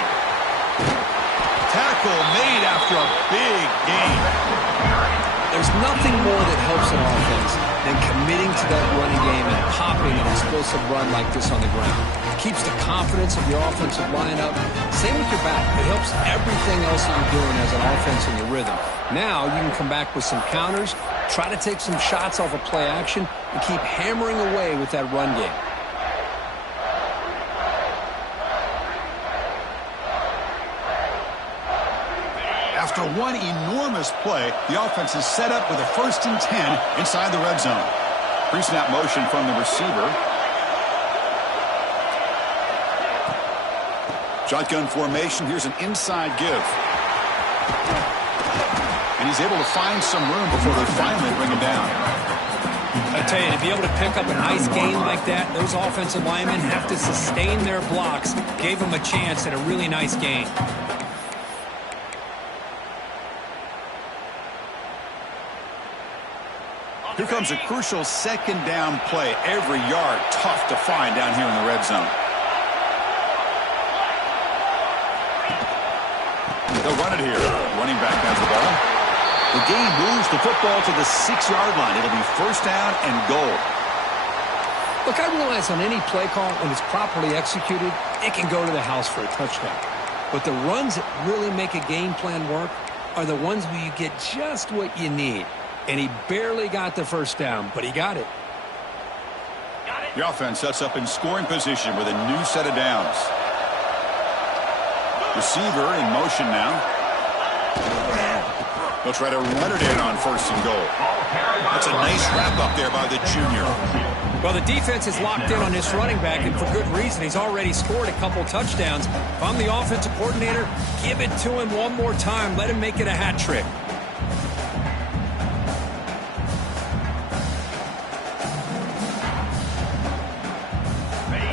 Tackle made after a big gain. There's nothing more that helps an offense than committing to that running game and popping an explosive run like this on the ground. It keeps the confidence of your offensive line up. Same with your back. It helps everything else that you're doing as an offense in your rhythm. Now you can come back with some counters, try to take some shots off of play action, and keep hammering away with that run game. After one enormous play, the offense is set up with a 1st and 10 inside the red zone. Pre-snap motion from the receiver. Shotgun formation. Here's an inside give. And he's able to find some room before they finally bring him down. I tell you, to be able to pick up a nice gain like that, those offensive linemen have to sustain their blocks. Gave them a chance at a really nice gain. Here comes a crucial 2nd down play. Every yard tough to find down here in the red zone. They'll run it here. Running back has the ball. The game moves the football to the 6-yard line. It'll be 1st down and goal. Look, I realize on any play call, when it's properly executed, it can go to the house for a touchdown. But the runs that really make a game plan work are the ones where you get just what you need. And he barely got the 1st down, but he got it. The offense sets up in scoring position with a new set of downs. Receiver in motion now. They'll try to run it in on 1st and goal. That's a nice wrap up there by the junior. Well, the defense is locked in on this running back, and for good reason. He's already scored a couple touchdowns. If I'm the offensive coordinator, give it to him one more time. Let him make it a hat trick.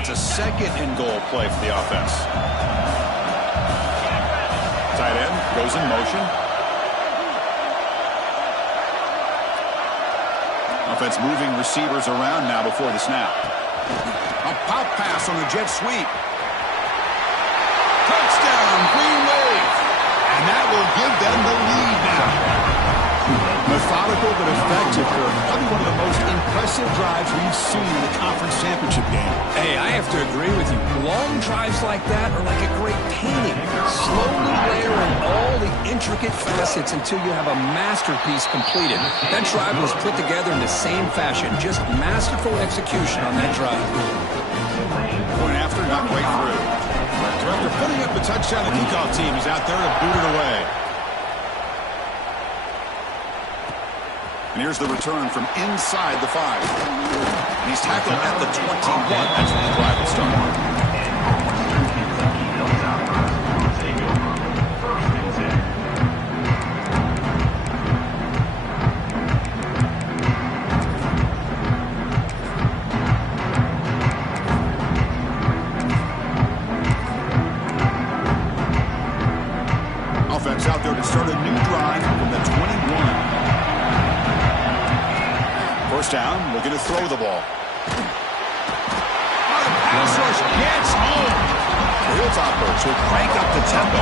It's a 2nd and goal play for the offense. Tight end goes in motion. Offense moving receivers around now before the snap. A pop pass on the jet sweep. Touchdown, Green Wave. And that will give them the lead now. Methodical but effective, Kirk. Probably one of the most impressive drives we've seen in the conference championship game. Hey, I have to agree with you. Long drives like that are like a great painting. Slowly layering all the intricate facets until you have a masterpiece completed. That drive was put together in the same fashion. Just masterful execution on that drive. Point after, not quite through. So after putting up the touchdown, the kickoff team is out there to boot it away. And here's the return from inside the 5. And he's tackled at the 21. That's when the drive will start. Offense out there to start a new drive from the 21. 1st down, looking to throw the ball. Pass rush gets home. The Hilltoppers will crank up the tempo.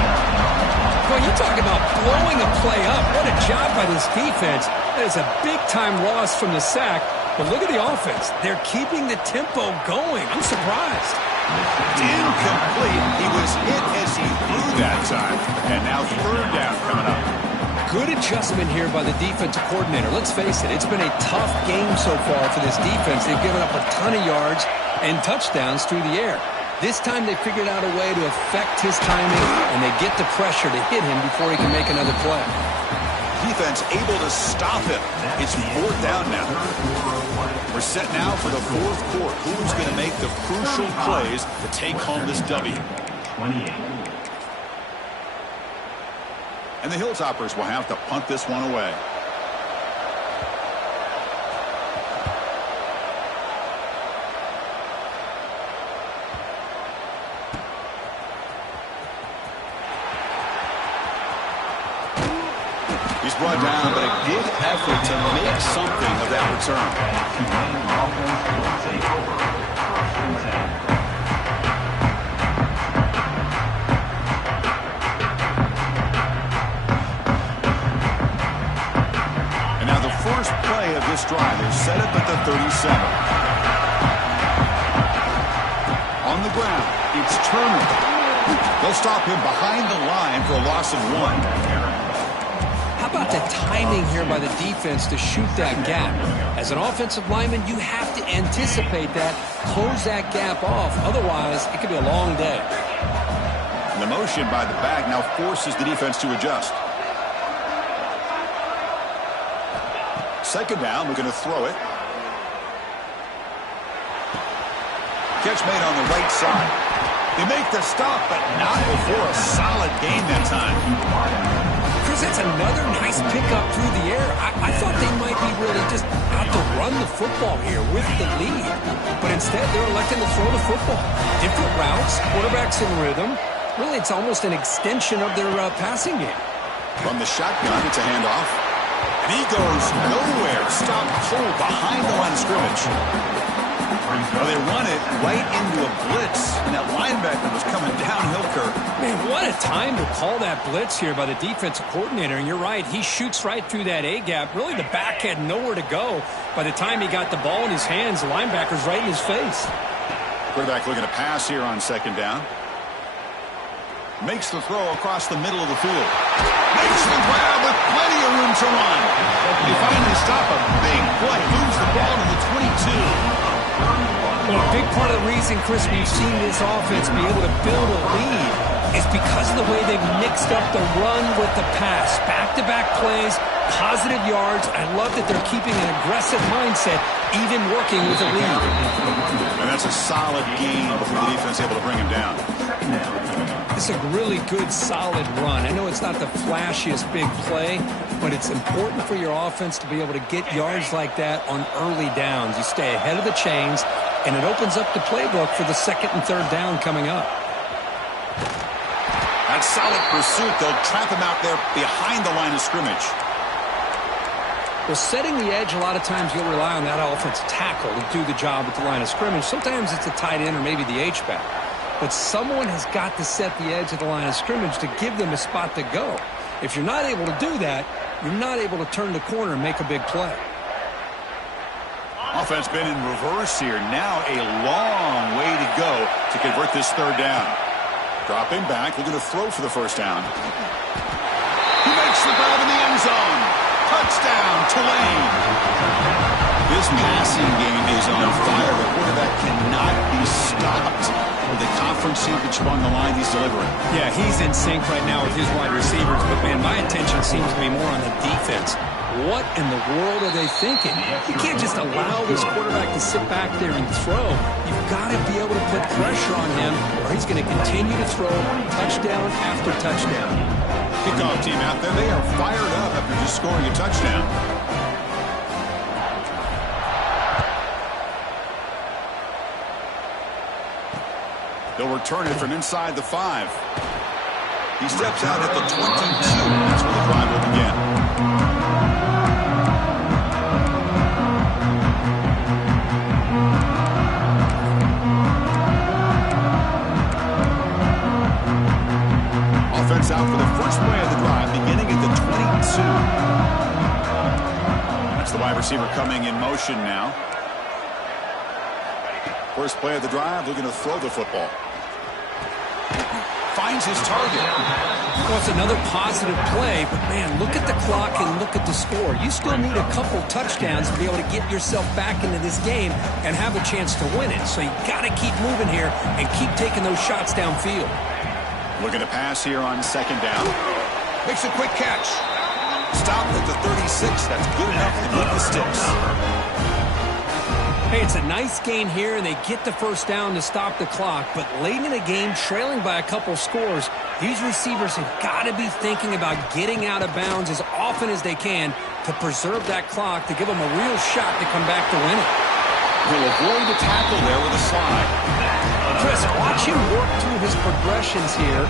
Well, you talk about blowing a play up. What a job by this defense. That is a big-time loss from the sack. But look at the offense. They're keeping the tempo going. I'm surprised. Incomplete. He was hit as he threw that time. And now 3rd down coming up. Good adjustment here by the defensive coordinator. Let's face it, it's been a tough game so far for this defense. They've given up a ton of yards and touchdowns through the air. This time they figured out a way to affect his timing, and they get the pressure to hit him before he can make another play. Defense able to stop him. It's 4th down now. We're set now for the 4th quarter. Who's going to make the crucial plays to take home this W? 28. And the Hilltoppers will have to punt this one away. He's brought down, but a good effort to make something of that return. And now the first play of this drive is set up at the 37. On the ground, it's Turner. They'll stop him behind the line for a loss of 1. How about the timing here by the defense to shoot that gap? As an offensive lineman, you have to anticipate that, close that gap off. Otherwise, it could be a long day. And the motion by the back now forces the defense to adjust. 2nd down, we're going to throw it. Catch made on the right side. They make the stop, but not before a solid gain that time. Chris, that's another nice pickup through the air. I thought they might be really just out to run the football here with the lead. But instead, they're electing to throw the football. Different routes, quarterbacks in rhythm. Really, it's almost an extension of their passing game. From the shotgun, it's a handoff. And he goes nowhere. Stopped cold behind the line of scrimmage. Well, they run it right into a blitz, and that linebacker was coming downhill, Kirk. Man, what a time to call that blitz here by the defensive coordinator. And you're right, he shoots right through that A-gap. Really, the back had nowhere to go. By the time he got the ball in his hands, the linebacker's right in his face. Quarterback looking to pass here on 2nd down. Makes the throw across the middle of the field. Makes the grab with plenty of room to run. They finally stop a big play. Moves the ball to the 22. Well, a big part of the reason, Chris, we've seen this offense be able to build a lead is because of the way they've mixed up the run with the pass. Back-to-back plays, positive yards. I love that they're keeping an aggressive mindset, even working with a lead. And that's a solid game before the defense able to bring him down. It's a really good, solid run. I know it's not the flashiest big play, but it's important for your offense to be able to get yards like that on early downs. You stay ahead of the chains, and it opens up the playbook for the 2nd and 3rd down coming up. That solid pursuit. They'll trap him out there behind the line of scrimmage. Well, setting the edge, a lot of times you'll rely on that offensive tackle to do the job at the line of scrimmage. Sometimes it's a tight end or maybe the H-back. But someone has got to set the edge of the line of scrimmage to give them a spot to go. If you're not able to do that, you're not able to turn the corner and make a big play. Offense been in reverse here. Now a long way to go to convert this 3rd down. Dropping back, looking to throw for the 1st down. He makes the grab in the end zone. Touchdown, Tulane. This passing game is on fire. The quarterback cannot be stopped. With the conference championship on the line, he's delivering. Yeah, he's in sync right now with his wide receivers. But, man, my attention seems to be more on the defense. What in the world are they thinking? You can't just allow this quarterback to sit back there and throw. You've got to be able to put pressure on him, or he's going to continue to throw touchdown after touchdown. Kickoff team out there, they are fired up after just scoring a touchdown. They'll return it from inside the 5. He steps out at the 22. That's where the drive will begin. Offense out for the first play of the drive, beginning at the 22. That's the wide receiver coming in motion now. First play of the drive, looking to throw the football. finds his target. Well, it's another positive play, but man, look at the clock and look at the score. You still need a couple touchdowns to be able to get yourself back into this game and have a chance to win it. So you got to keep moving here and keep taking those shots downfield. Looking to pass here on second down. Makes a quick catch. Stopped at the 36. That's good enough to move the sticks. Hey, it's a nice gain here, and they get the first down to stop the clock. But late in the game, trailing by a couple scores, these receivers have got to be thinking about getting out of bounds as often as they can to preserve that clock, to give them a real shot to come back to win it. He'll avoid the tackle there with a slide. Chris, watch him work through his progressions here.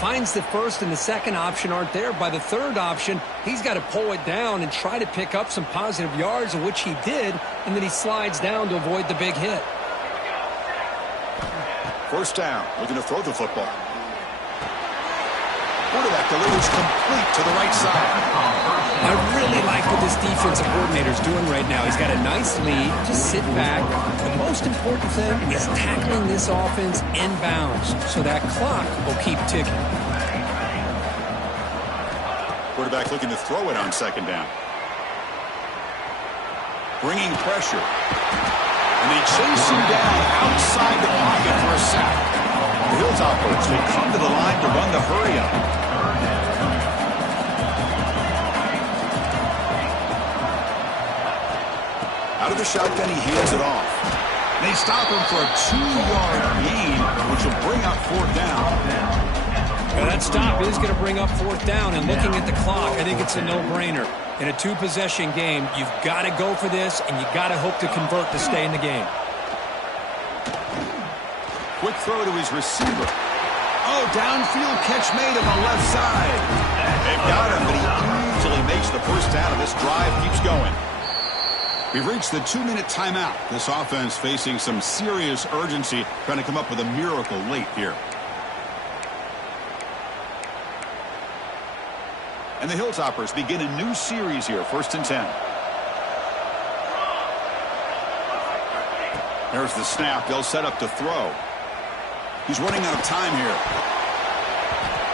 Finds the first and the second option aren't there. By the third option, he's got to pull it down and try to pick up some positive yards, of which he did, and then he slides down to avoid the big hit. First down, looking to throw the football. Quarterback delivers complete to the right side. I really like what this defensive coordinator is doing right now. He's got a nice lead. Just sit back. The most important thing is tackling this offense inbounds so that clock will keep ticking. Quarterback looking to throw it on second down. Bringing pressure. And they chase him down outside the pocket for a sack. The Hilltoppers, they come to the line to run the hurry up. Out of the shotgun, he hands it off. They stop him for a 2-yard gain, which will bring up fourth down. Now that stop is going to bring up fourth down, and looking at the clock, I think it's a no-brainer. In a two-possession game, you've got to go for this, and you've got to hope to convert to stay in the game. Quick throw to his receiver. Oh, downfield catch made on the left side. They've got him, but he easily makes the first down, and this drive keeps going. We've reached the 2-minute timeout. This offense facing some serious urgency, trying to come up with a miracle late here. And the Hilltoppers begin a new series here, 1st and 10. There's the snap. They'll set up to throw. He's running out of time here.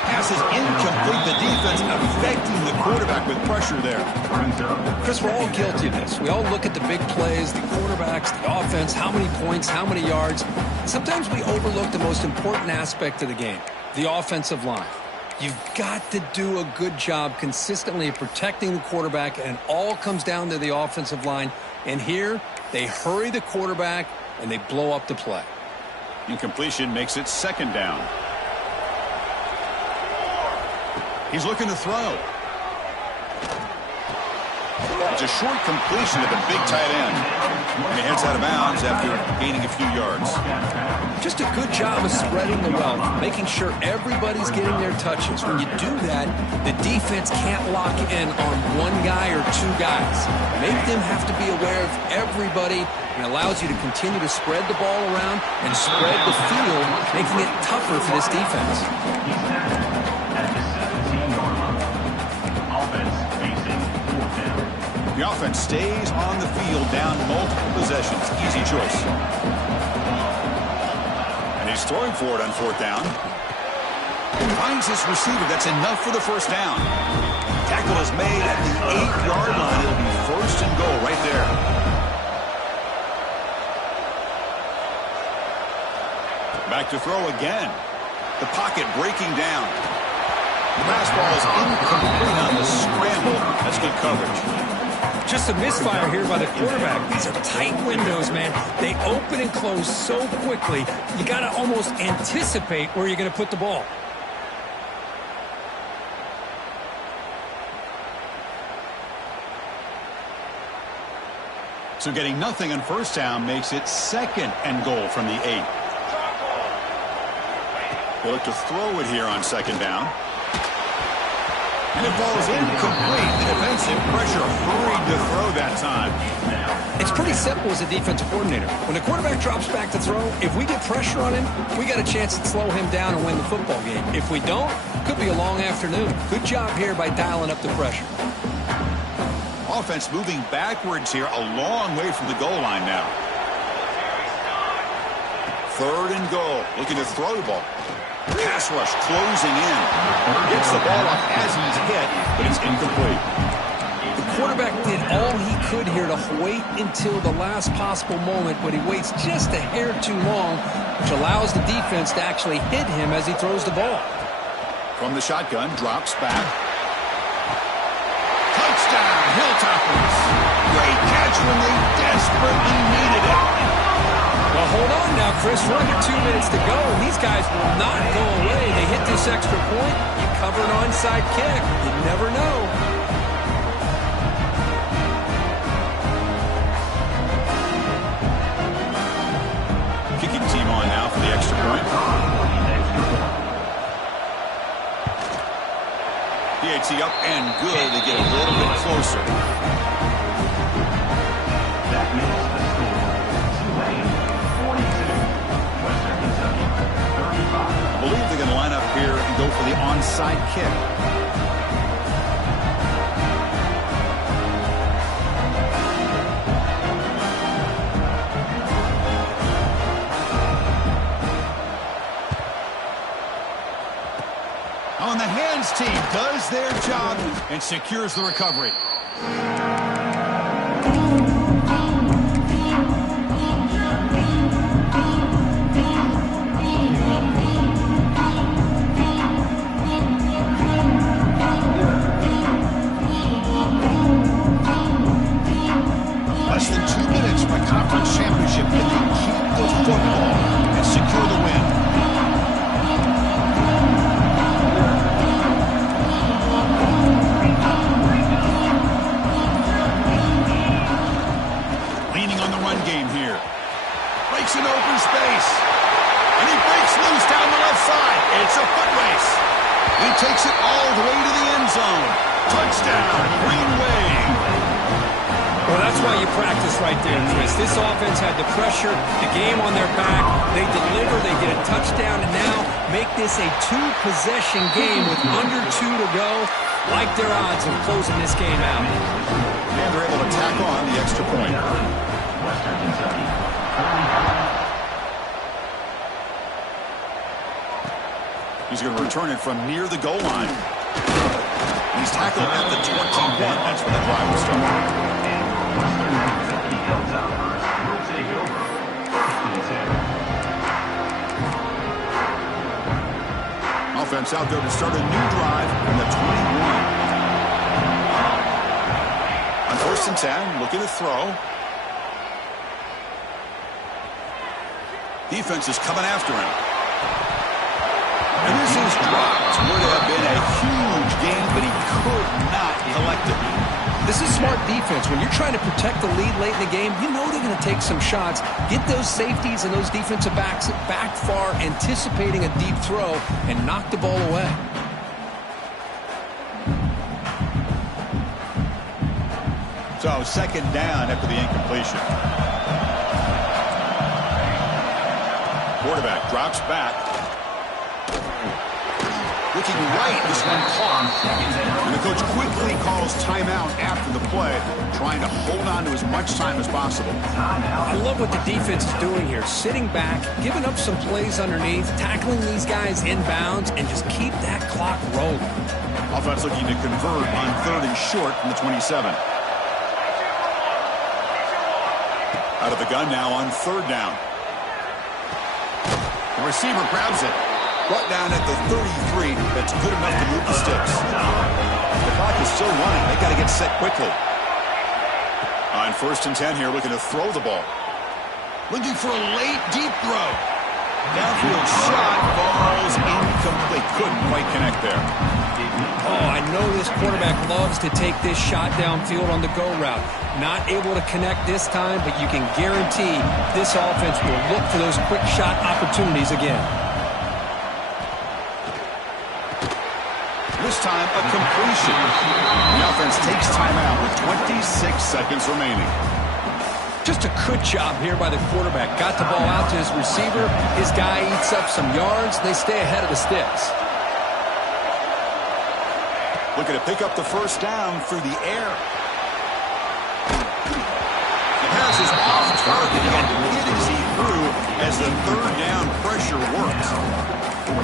Pass is incomplete. The defense affecting the quarterback with pressure there. Chris, we're all guilty of this. We all look at the big plays, the quarterbacks, the offense, how many points, how many yards. Sometimes we overlook the most important aspect of the game, the offensive line. You've got to do a good job consistently of protecting the quarterback, and it all comes down to the offensive line. And here, they hurry the quarterback, and they blow up the play. Incompletion makes it 2nd down. He's looking to throw. It's a short completion to the big tight end. And he heads out of bounds after gaining a few yards. Just a good job of spreading the wealth, making sure everybody's getting their touches. When you do that, the defense can't lock in on one guy or two guys. Make them have to be aware of everybody, and allows you to continue to spread the ball around and spread the field, making it tougher for this defense. The offense stays on the field, down multiple possessions. Easy choice. And he's throwing for it on 4th down. Finds his receiver. That's enough for the first down. Tackle is made at the 8-yard line. It'll be 1st and goal right there. Back to throw again. The pocket breaking down. The pass ball is incomplete on the scramble. That's good coverage. Just a misfire here by the quarterback. These are tight windows, man. They open and close so quickly, you got to almost anticipate where you're going to put the ball. So getting nothing on 1st down makes it 2nd and goal from the 8. They look to throw it here on 2nd down. And it falls incomplete. The defensive pressure hurried to throw that time. It's pretty simple as a defensive coordinator. When the quarterback drops back to throw, if we get pressure on him, we got a chance to slow him down and win the football game. If we don't, it could be a long afternoon. Good job here by dialing up the pressure. Offense moving backwards here, a long way from the goal line now. 3rd and goal, looking to throw the ball. Pass rush closing in. Gets the ball off as he's hit, but it's incomplete. The quarterback did all he could here to wait until the last possible moment, but he waits just a hair too long, which allows the defense to actually hit him as he throws the ball. From the shotgun, drops back. Touchdown, Hilltoppers. Great catch when they desperately needed it. Well, hold on now, Chris. We're under 2 minutes to go, and these guys will not go away. They hit this extra point. You cover an onside kick. You never know. Kicking team on now for the extra point. PAT up and good. They get a little bit closer. That makes the score 42, Western Kentucky 35. I believe they're going to line up here and go for the onside kick. On the hands team does their job and secures the recovery. Less than 2 minutes from a conference championship, and they keep the football and secure the win. In open space, and he breaks loose down the left side. It's a foot race. He takes it all the way to the end zone. Touchdown, Green Wave. Well, that's why you practice right there, Chris. This offense had the pressure, the game on their back. They deliver, they get a touchdown, and now make this a two-possession game with under 2 to go. Like their odds of closing this game out. And they're able to tack on the extra point. Western Kentucky 35. He's going to return it from near the goal line. He's tackled at the 21. That's where the drive will start. And Western Kentucky Hilltoppers will take over 15-10. Offense out there to start a new drive from the 21. On 1st and 10, looking to throw. Defense is coming after him. And this is dropped. Would have been a huge gain, but he could not collect it. This is smart defense. When you're trying to protect the lead late in the game, you know they're going to take some shots. Get those safeties and those defensive backs back far, anticipating a deep throw, and knock the ball away. So, 2nd down after the incompletion. Quarterback drops back. Looking right, this one caught. And the coach quickly calls timeout after the play, trying to hold on to as much time as possible. I love what the defense is doing here. Sitting back, giving up some plays underneath, tackling these guys inbounds, and just keep that clock rolling. Offense looking to convert on 3rd and short from the 27. Out of the gun now on 3rd down. The receiver grabs it. Brought down at the 33. That's good enough to move the sticks. The clock is still running. They got to get set quickly. On 1st and 10 here, looking to throw the ball. Looking for a late, deep throw. Downfield shot falls incomplete. Couldn't quite connect there. Oh, I know this quarterback loves to take this shot downfield on the go route. Not able to connect this time, but you can guarantee this offense will look for those quick shot opportunities again. This time, a completion. The offense takes timeout with 26 seconds remaining. Just a good job here by the quarterback. Got the ball out to his receiver. His guy eats up some yards. They stay ahead of the sticks. Looking to pick up the 1st down through the air. The pass is off target and hit as he threw. as the third down pressure works.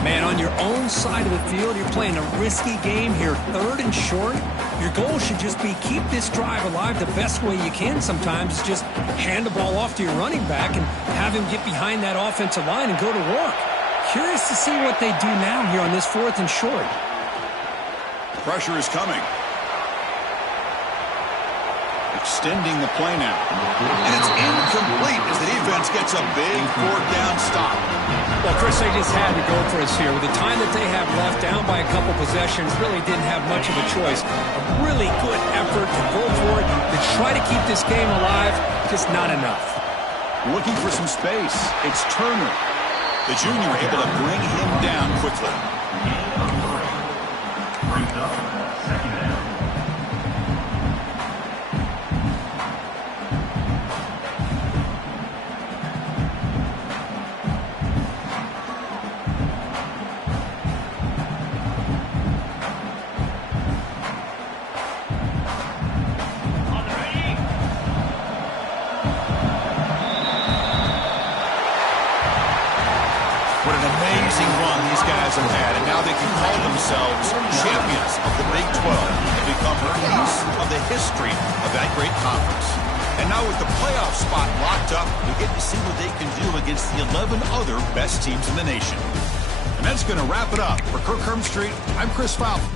Man, on your own side of the field, you're playing a risky game here. 3rd and short. Your goal should just be keep this drive alive the best way you can sometimes. Just hand the ball off to your running back and have him get behind that offensive line and go to work. Curious to see what they do now here on this 4th and short. Pressure is coming. Extending the play now. And it's incomplete as the defense gets a big 4th down stop. Well, Chris, they just had to go for us here. With the time that they have left, down by a couple possessions, really didn't have much of a choice. A really good effort to go for it, to try to keep this game alive, just not enough. Looking for some space. It's Turner. The junior able to bring him down quickly. Brings up 2nd down. What an amazing run these guys have had, and now they can call themselves champions of the Big 12 and become a piece of the history of that great conference. And now with the playoff spot locked up, we get to see what they can do against the 11 other best teams in the nation. And that's going to wrap it up. For Kirk Street, I'm Chris Fountain.